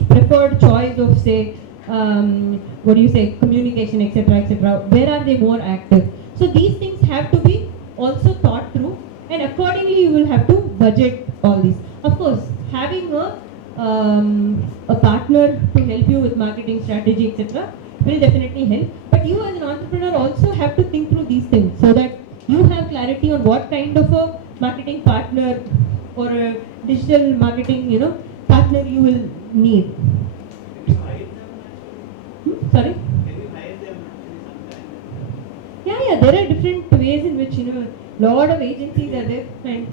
preferred choice of, say, communication, etc., etc. Where are they more active? So these things have to be also thought through, and accordingly you will have to budget all these. Of course, having a partner to help you with marketing strategy, etc., will definitely help. But you as an entrepreneur also have to think through these things so that you have clarity on what kind of a marketing partner or a digital marketing, partner you will need. Sorry? Yeah, there are different ways in which, lot of agencies are there. And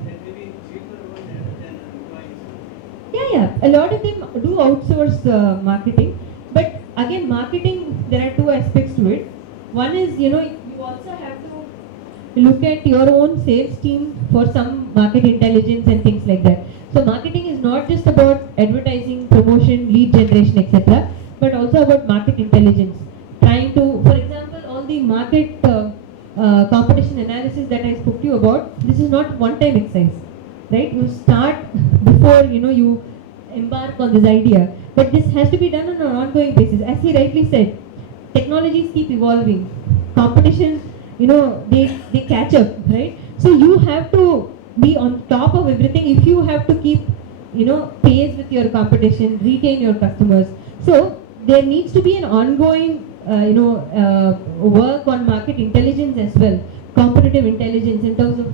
a lot of them do outsource marketing. But again, marketing, there are two aspects to it. One is, you also have to look at your own sales team for some market intelligence and things like that. So marketing is not just about advertising, promotion, lead generation, etc., but also about market intelligence. Trying to, for example, all the market competition analysis that I spoke to you about, this is not one-time exercise, right? You start before, you embark on this idea, but this has to be done on an ongoing basis. As he rightly said, technologies keep evolving. Competition, they catch up, right? So you have to be on top of everything if you have to keep, pace with your competition, retain your customers. So there needs to be an ongoing, work on market intelligence as well, competitive intelligence in terms of,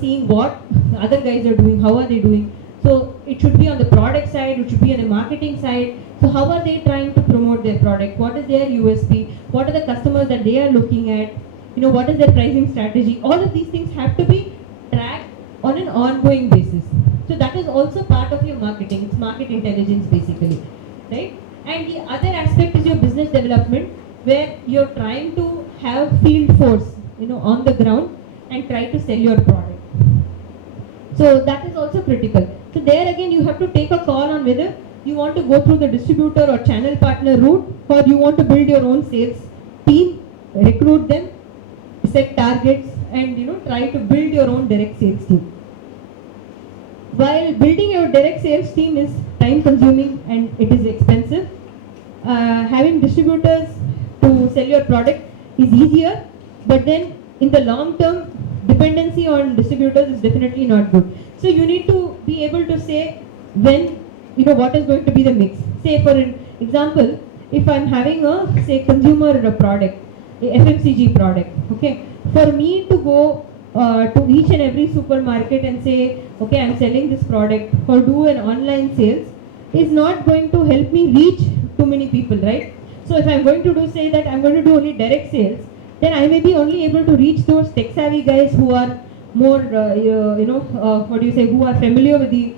seeing what other guys are doing, how are they doing. So it should be on the product side, it should be on the marketing side. So how are they trying to promote their product? What is their USP? What are the customers that they are looking at? What is their pricing strategy? All of these things have to be tracked on an ongoing basis. So that is also part of your marketing. It's market intelligence basically, right? And the other aspect is your business development, where you're trying to have field force, on the ground and try to sell your product. So that is also critical. So there again, you have to take a call on whether you want to go through the distributor or channel partner route, or you want to build your own sales team, recruit them, set targets, and try to build your own direct sales team. While building your direct sales team is time consuming and it is expensive, having distributors to sell your product is easier, but then in the long term, dependency on distributors is definitely not good. So you need to be able to say when, what is going to be the mix. Say for example, if I'm having a, say, consumer product, a FMCG product, okay, for me to go to each and every supermarket and say, okay, I'm selling this product, or do an online sales, is not going to help me reach too many people, right? So if I'm going to do, say that I'm going to do only direct sales, then I may be only able to reach those tech savvy guys who are more, who are familiar with the,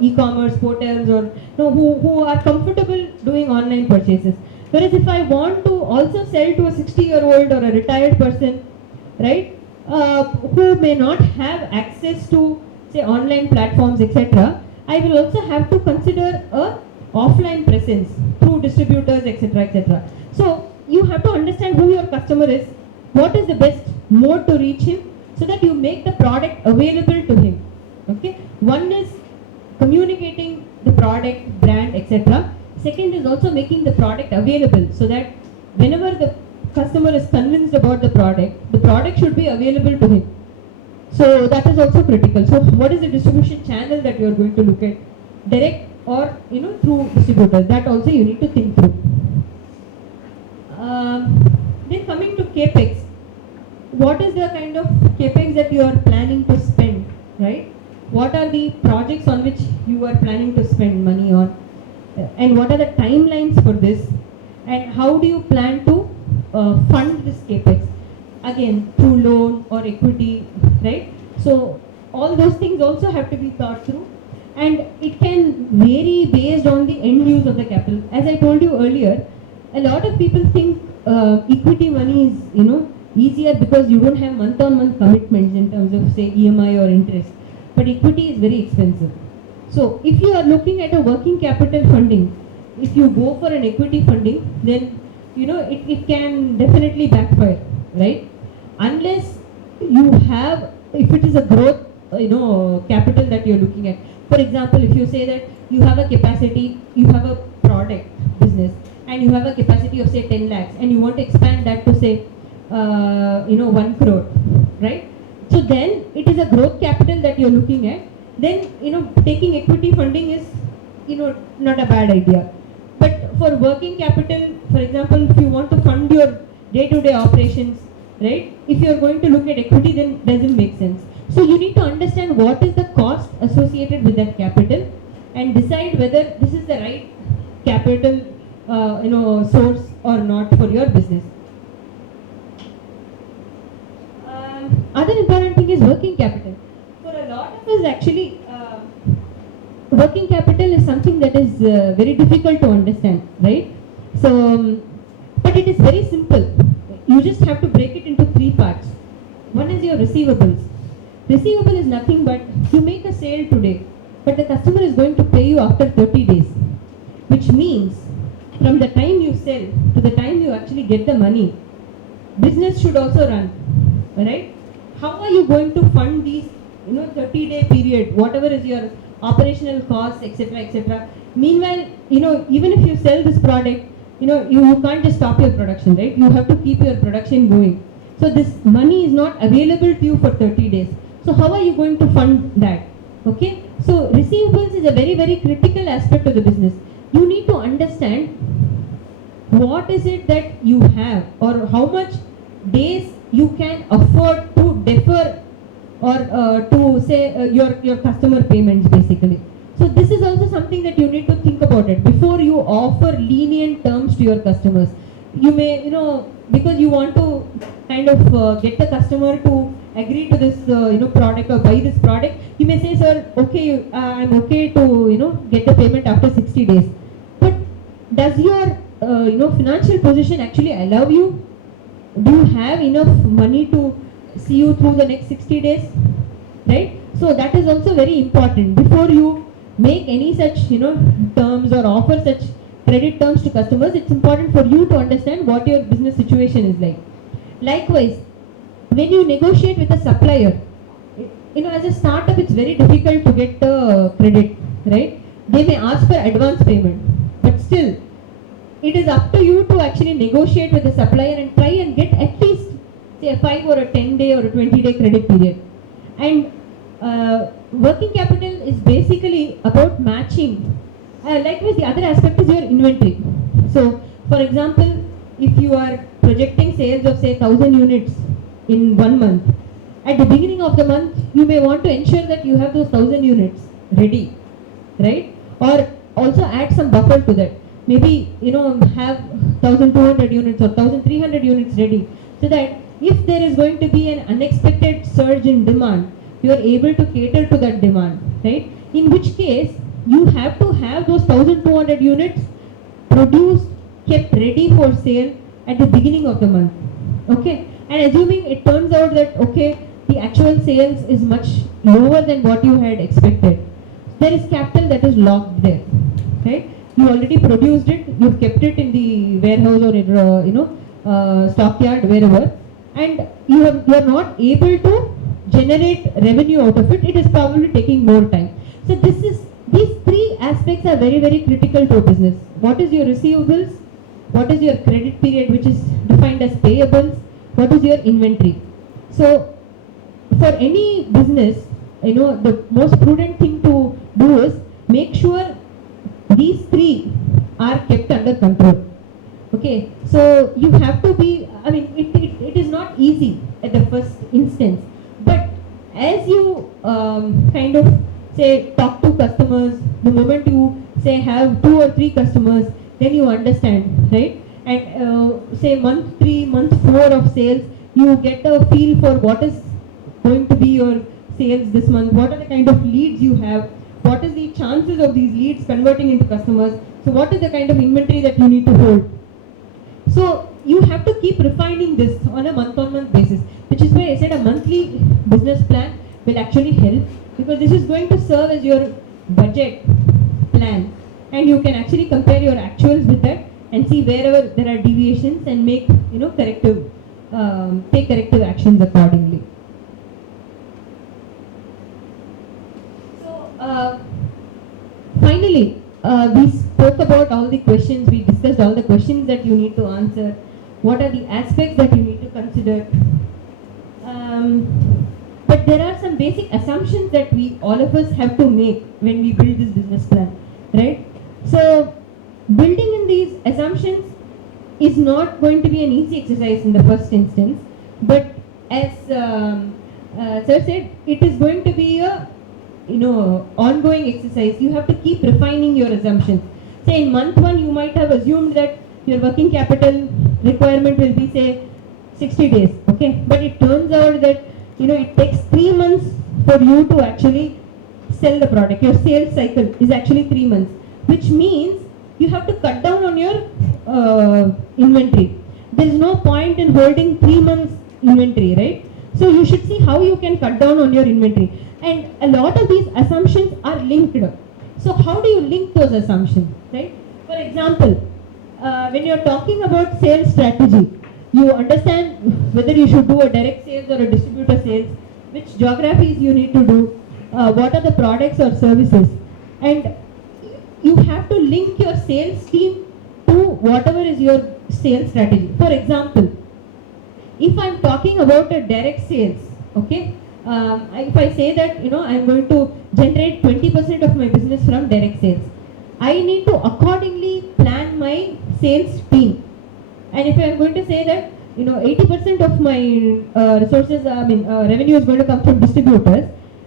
e-commerce portals, or who are comfortable doing online purchases. Whereas if I want to also sell to a 60-year-old or a retired person, right, who may not have access to, say, online platforms, etc., I will also have to consider a offline presence through distributors, etc., etc. So you have to understand who your customer is, what is the best mode to reach him, so that you make the product available to him. Okay. One is communicating the product, brand, etc. Second is also making the product available, so that whenever the customer is convinced about the product should be available to him. So that is also critical. So what is the distribution channel that you are going to look at? Direct or through distributors? That also you need to think through. Then coming to capex, what is the kind of capex that you are planning to spend, right? What are the projects on which you are planning to spend money on, and what are the timelines for this, and how do you plan to fund this capex? Again, through loan or equity, right? So all those things also have to be thought through, and it can vary based on the end use of the capital. As I told you earlier, a lot of people think equity money is easier because you don't have month-on-month commitments in terms of, say, EMI or interest. But equity is very expensive. So if you are looking at a working capital funding, if you go for an equity funding, then it can definitely backfire, right? Unless you have, if it is a growth capital that you're looking at. For example, if you say that you have a capacity, you have a product business, and you have a capacity of, say, 10 lakhs, and you want to expand that to, say, 1 crore, right? So then it is a growth capital that you're looking at. Then, taking equity funding is, not a bad idea. But for working capital, for example, if you want to fund your day-to-day operations, right? If you're going to look at equity, then it doesn't make sense. So you need to understand what is the cost associated with that capital and decide whether this is the right capital, source or not for your business. Other important thing is working capital. For a lot of us, actually, working capital is something that is very difficult to understand, right? So, but it is very simple. You just have to break it into 3 parts. One is your receivables. Receivable is nothing but you make a sale today, but the customer is going to pay you after 30 days, which means from the time you sell to the time you actually get the money, business should also run, right? How are you going to fund these, 30-day period, whatever is your operational costs, etc., etc. Meanwhile, even if you sell this product, you can't just stop your production, right? You have to keep your production going. So this money is not available to you for 30 days. So how are you going to fund that? Okay? So receivables is a very, very critical aspect of the business. You need to understand what is it that you have or how much days you can afford to defer or to say your customer payments basically. So this is also something that you need to think about it before you offer lenient terms to your customers. You may, because you want to kind of get the customer to agree to this, product or buy this product, you may say, sir, okay, I'm okay to, get the payment after 60 days. But does your, financial position actually allow you? Do you have enough money to see you through the next 60 days, right? So that is also very important. Before you make any such, terms or offer such credit terms to customers, it's important for you to understand what your business situation is like. Likewise, when you negotiate with a supplier, as a startup, it's very difficult to get the credit, right? They may ask for advance payment, but still, it is up to you to actually negotiate with the supplier and try and get at least, say, a 5 or a 10-day or a 20-day credit period. And working capital is basically about matching. Likewise, the other aspect is your inventory. So, for example, if you are projecting sales of, say, 1,000 units in 1 month, at the beginning of the month, you may want to ensure that you have those 1,000 units ready, right? Or also add some buffer to that. Maybe, have 1,200 units or 1,300 units ready, so that if there is going to be an unexpected surge in demand, you are able to cater to that demand, right? In which case, you have to have those 1,200 units produced, kept ready for sale at the beginning of the month, okay? And assuming it turns out that, okay, the actual sales is much lower than what you had expected, there is capital that is locked there, right? You already produced it, you've kept it in the warehouse or in, stockyard, wherever, and you are not able to generate revenue out of it. It is probably taking more time. So these 3 aspects are very, very critical to a business. What is your receivables? What is your credit period, which is defined as payables? What is your inventory? So for any business, the most prudent thing to do is make sure these 3 are kept under control. Okay, so you have to be, it is not easy at the first instance, but as you kind of say talk to customers, the moment you say have 2 or 3 customers, then you understand, right? And say month 3, month 4 of sales, you get a feel for what is going to be your sales this month, what are the kind of leads you have, what is the chances of these leads converting into customers, so what is the kind of inventory that you need to hold. So you have to keep refining this on a month-on-month basis, which is why I said a monthly business plan will actually help, because this is going to serve as your budget plan, and you can actually compare your actuals with that and see wherever there are deviations and make take corrective actions accordingly. So finally, we spoke about all the questions, we discussed all the questions that you need to answer, what are the aspects that you need to consider. But there are some basic assumptions that we all of us have to make when we build this business plan, right? So building in these assumptions is not going to be an easy exercise in the first instance, but as Sir said, it is going to be a ongoing exercise. You have to keep refining your assumptions. Say in month 1 you might have assumed that your working capital requirement will be say 60 days, okay? But it turns out that it takes 3 months for you to actually sell the product. Your sales cycle is actually 3 months, which means you have to cut down on your inventory. There is no point in holding 3 months inventory, right? So you should see how you can cut down on your inventory. And a lot of these assumptions are linked. So how do you link those assumptions, right? For example, when you're talking about sales strategy, you understand whether you should do a direct sales or a distributor sales, which geographies you need to do, what are the products or services, and you have to link your sales team to whatever is your sales strategy. For example, if I'm talking about a direct sales, okay, if I say that I'm going to generate 20% of my business from direct sales, I need to accordingly plan my sales team. And if I'm going to say that 80% of my resources, revenue is going to come from distributors,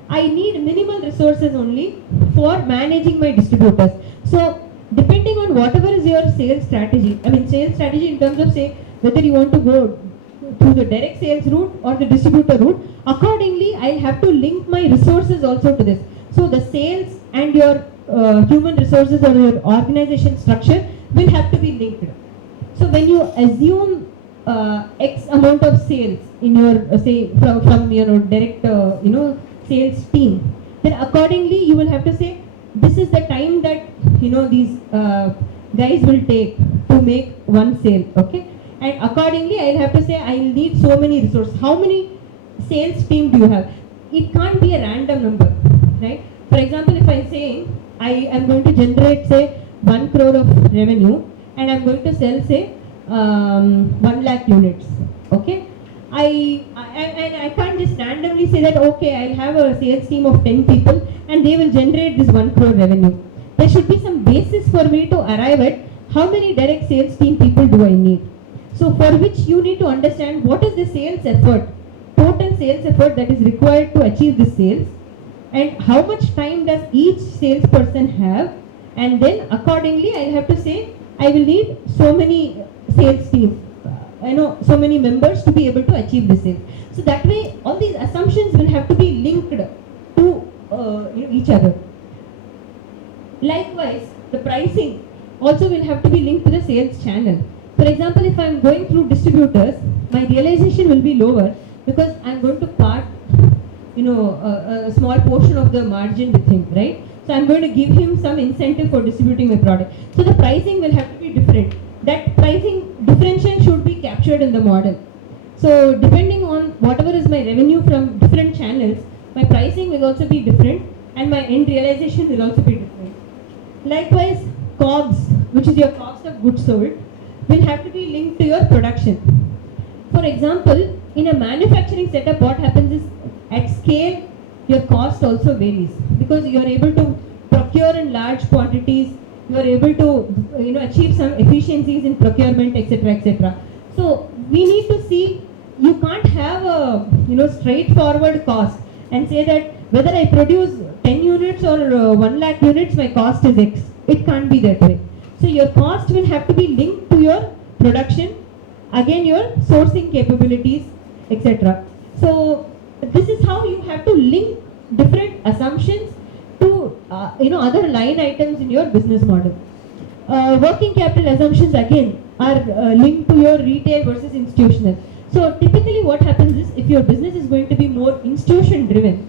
I need minimal resources only for managing my distributors. So depending on whatever is your sales strategy, sales strategy in terms of say whether you want to go through the direct sales route or the distributor route, accordingly I have to link my resources also to this. So the sales and your human resources or your organization structure will have to be linked. So when you assume X amount of sales in your say from your direct sales team, then accordingly you will have to say this is the time that these guys will take to make one sale, okay? And accordingly I'll have to say I'll need so many resources. How many sales team do you have? It can't be a random number, right? For example, if I say I am going to generate say 1 crore of revenue and I'm going to sell say 1 lakh units, okay? I can't just randomly say that okay, I'll have a sales team of 10 people and they will generate this 1 crore revenue. There should be some basis for me to arrive at how many direct sales team people do I need. So for which you need to understand what is the sales effort, total sales effort that is required to achieve this sales, and how much time does each salesperson have, and then accordingly I have to say I will need so many sales team, so many members to be able to achieve this sales. So that way all these assumptions will have to be linked to each other. Likewise, the pricing also will have to be linked to the sales channel. For example, if I am going through distributors, my realization will be lower because I am going to part a small portion of the margin with him, right? So I am going to give him some incentive for distributing my product. So the pricing will have to be different. That pricing differential should be captured in the model. So depending on whatever is my revenue from different channels, my pricing will also be different and my end realization will also be different. Likewise, COGS, which is your cost of goods sold, will have to be linked to your production. For example, in a manufacturing setup, what happens is at scale, your cost also varies because you are able to procure in large quantities, you are able to achieve some efficiencies in procurement, etc., etc. So we need to see, you can't have a straightforward cost and say that whether I produce 10 units or 1 lakh units, my cost is X. It can't be that way. So your cost will have to be linked to your production, again your sourcing capabilities, etc. So this is how you have to link different assumptions to other line items in your business model. Working capital assumptions again are linked to your retail versus institutional. So typically what happens is if your business is going to be more institution driven,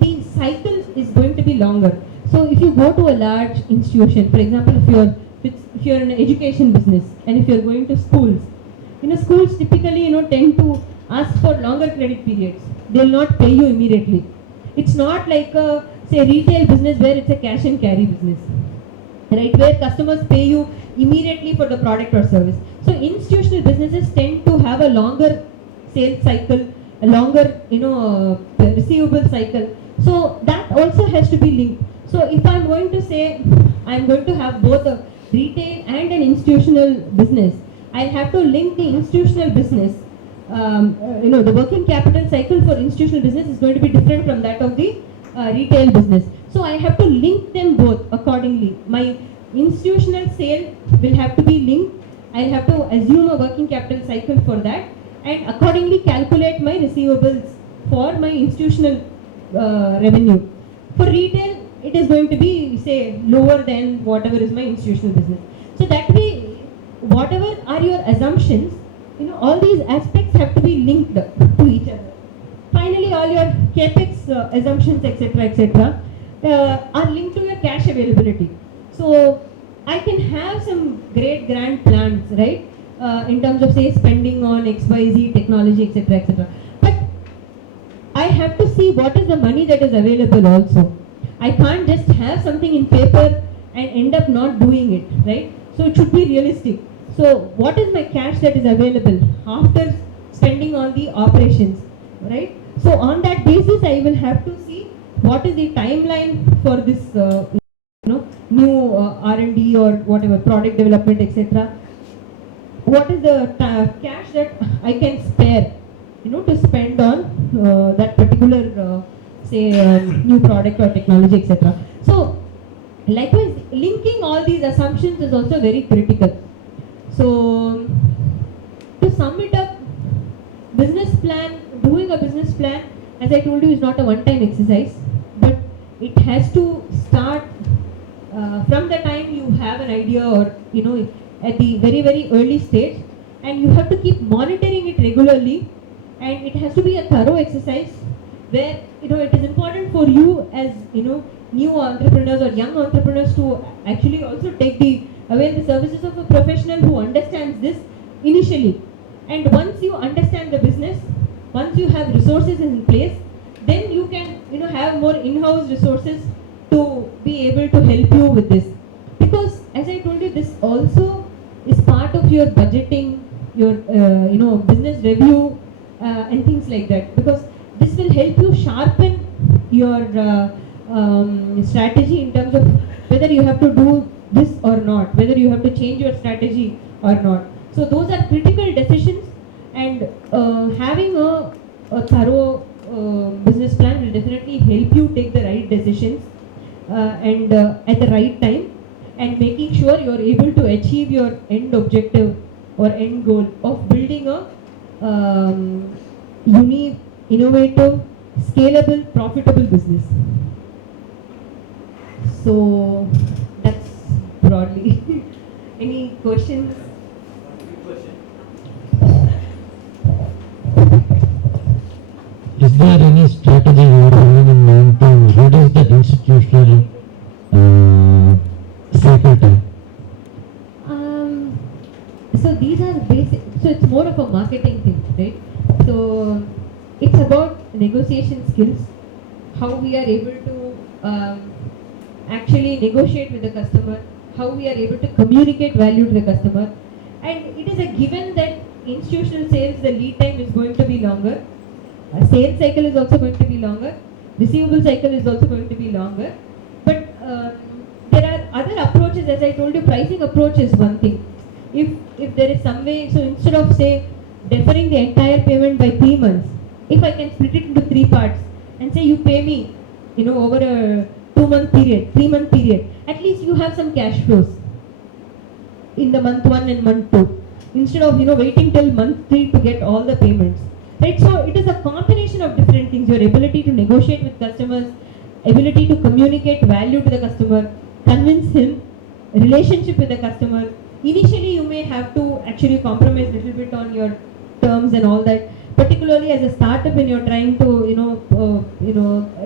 the cycle is going to be longer. So if you go to a large institution, for example, if you're in an education business and if you're going to schools, schools typically tend to ask for longer credit periods. They'll not pay you immediately. It's not like a say retail business where it's a cash and carry business, right? Where customers pay you immediately for the product or service. So institutional businesses tend to have a longer sales cycle, a longer, receivable cycle. So that also has to be linked. So if I'm going to say I'm going to have both a retail and an institutional business, I'll have to link the institutional business. The working capital cycle for institutional business is going to be different from that of the retail business. So I have to link them both accordingly. My institutional sale will have to be linked. I'll have to assume a working capital cycle for that and accordingly calculate my receivables for my institutional revenue. For retail, it is going to be, say, lower than whatever is my institutional business. So that way, whatever are your assumptions, all these aspects have to be linked to each other. Finally, all your capex assumptions, etc., are linked to your cash availability. So I can have some great grand plans, right? In terms of, say, spending on XYZ technology, etc. But I have to see what is the money that is available also. I can't just have something in paper and end up not doing it, right? So it should be realistic. So what is my cash that is available after spending on the operations, right? So on that basis, I will have to see what is the timeline for this, new R&D or whatever, product development, etc. What is the cash that I can spare, to spend on that particular, new product or technology, etc. So likewise, linking all these assumptions is also very critical. So to sum it up, doing a business plan, as I told you, is not a one-time exercise, but it has to start from the time you have an idea or, at the very, very early stage, and you have to keep monitoring it regularly, and it has to be a thorough exercise where, it is important for you as, new entrepreneurs or young entrepreneurs to actually also avail the services of a professional who understands this initially. And once you understand the business, once you have resources in place, then you can, have more in-house resources to be able to help you with this. Because as I told you, this also is part of your budgeting, your, business review and things like that. Because this will help you sharpen your strategy in terms of whether you have to do this or not, whether you have to change your strategy or not. So those are critical decisions, and having a thorough business plan will definitely help you take the right decisions and at the right time, and making sure you are able to achieve your end objective or end goal of building a unique, innovative, scalable, profitable business. So that's broadly. Any questions? Is there any strategy you are having in mind to reduce the institutional cycle time? So these are basic. So it's more of a marketing thing, right? So it's about negotiation skills, how we are able to actually negotiate with the customer, how we are able to communicate value to the customer. And it is a given that institutional sales, the lead time is going to be longer. Sales cycle is also going to be longer. Receivable cycle is also going to be longer. But there are other approaches. As I told you, pricing approach is one thing. If there is some way, so instead of, say, deferring the entire payment by 3 months, if I can split it into 3 parts and say you pay me, over a 2-month period, 3-month period, at least you have some cash flows in the month 1 and month 2, instead of, waiting till month 3 to get all the payments. Right? So it is a combination of different things. Your ability to negotiate with customers, ability to communicate value to the customer, convince him, relationship with the customer. Initially, you may have to actually compromise a little bit on your terms and all that. Particularly as a startup, when you're trying to,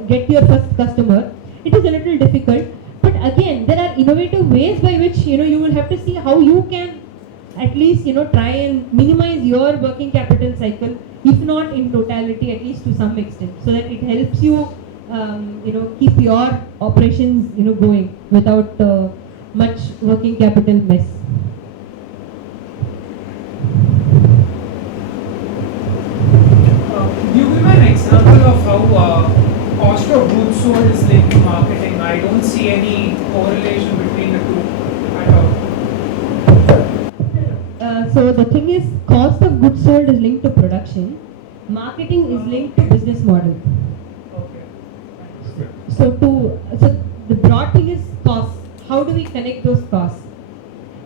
get your first customer, it is a little difficult. But again, there are innovative ways by which, you will have to see how you can at least, try and minimize your working capital cycle, if not in totality, at least to some extent, so that it helps you, keep your operations, going without much working capital mess. example of how cost of goods sold is linked to marketing. I don't see any correlation between the two at all. So the thing is, cost of goods sold is linked to production. Marketing is linked to business model. Okay. So the broad thing is costs. How do we connect those costs?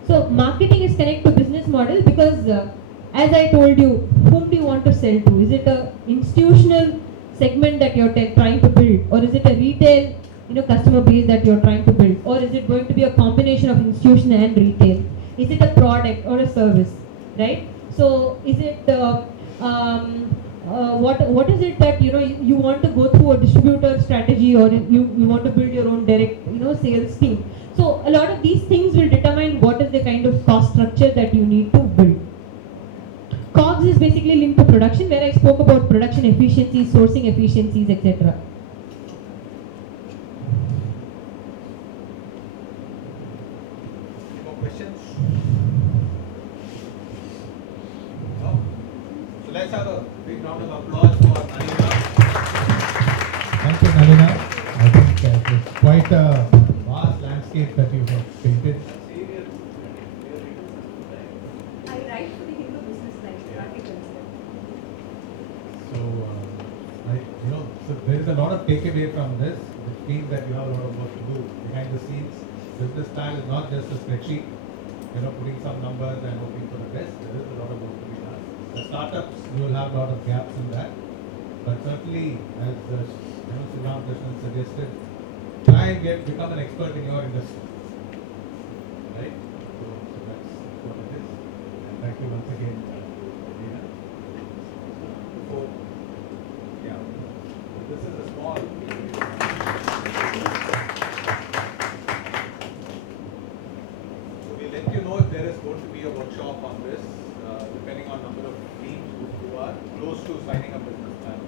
So marketing is connected to business model because as I told you, whom do you want to sell to? Is it a institutional segment that you're trying to build, or is it a retail, customer base that you're trying to build, or is it going to be a combination of institution and retail? Is it a product or a service, right? So is it what is it that you want to go through a distributor strategy, or you want to build your own direct sales team? So a lot of these things will determine what is the kind of cost structure that you need to build. COGS is basically linked to production, where I spoke about production efficiencies, sourcing efficiencies, etc. Any more questions? No? So let's have a big round of applause for Nalina. Thank you, Nalina. I think it's quite a vast landscape that you have painted. I write for the Hindu Business Line articles. So, so there is a lot of takeaway from this, which means that you have a lot of work to do behind the scenes. Business plan is not just a spreadsheet, putting some numbers and hoping for the best. There is a lot of work to be done. The startups, you will have a lot of gaps in that. But certainly, as Sriram Krishnan suggested, try and become an expert in your industry. Right? So that's what it is. And thank you once again, Nalina. Before, yeah, this is a small. So we'll let you know if there is going to be a workshop on this, depending on number of teams who are close to signing a business plan.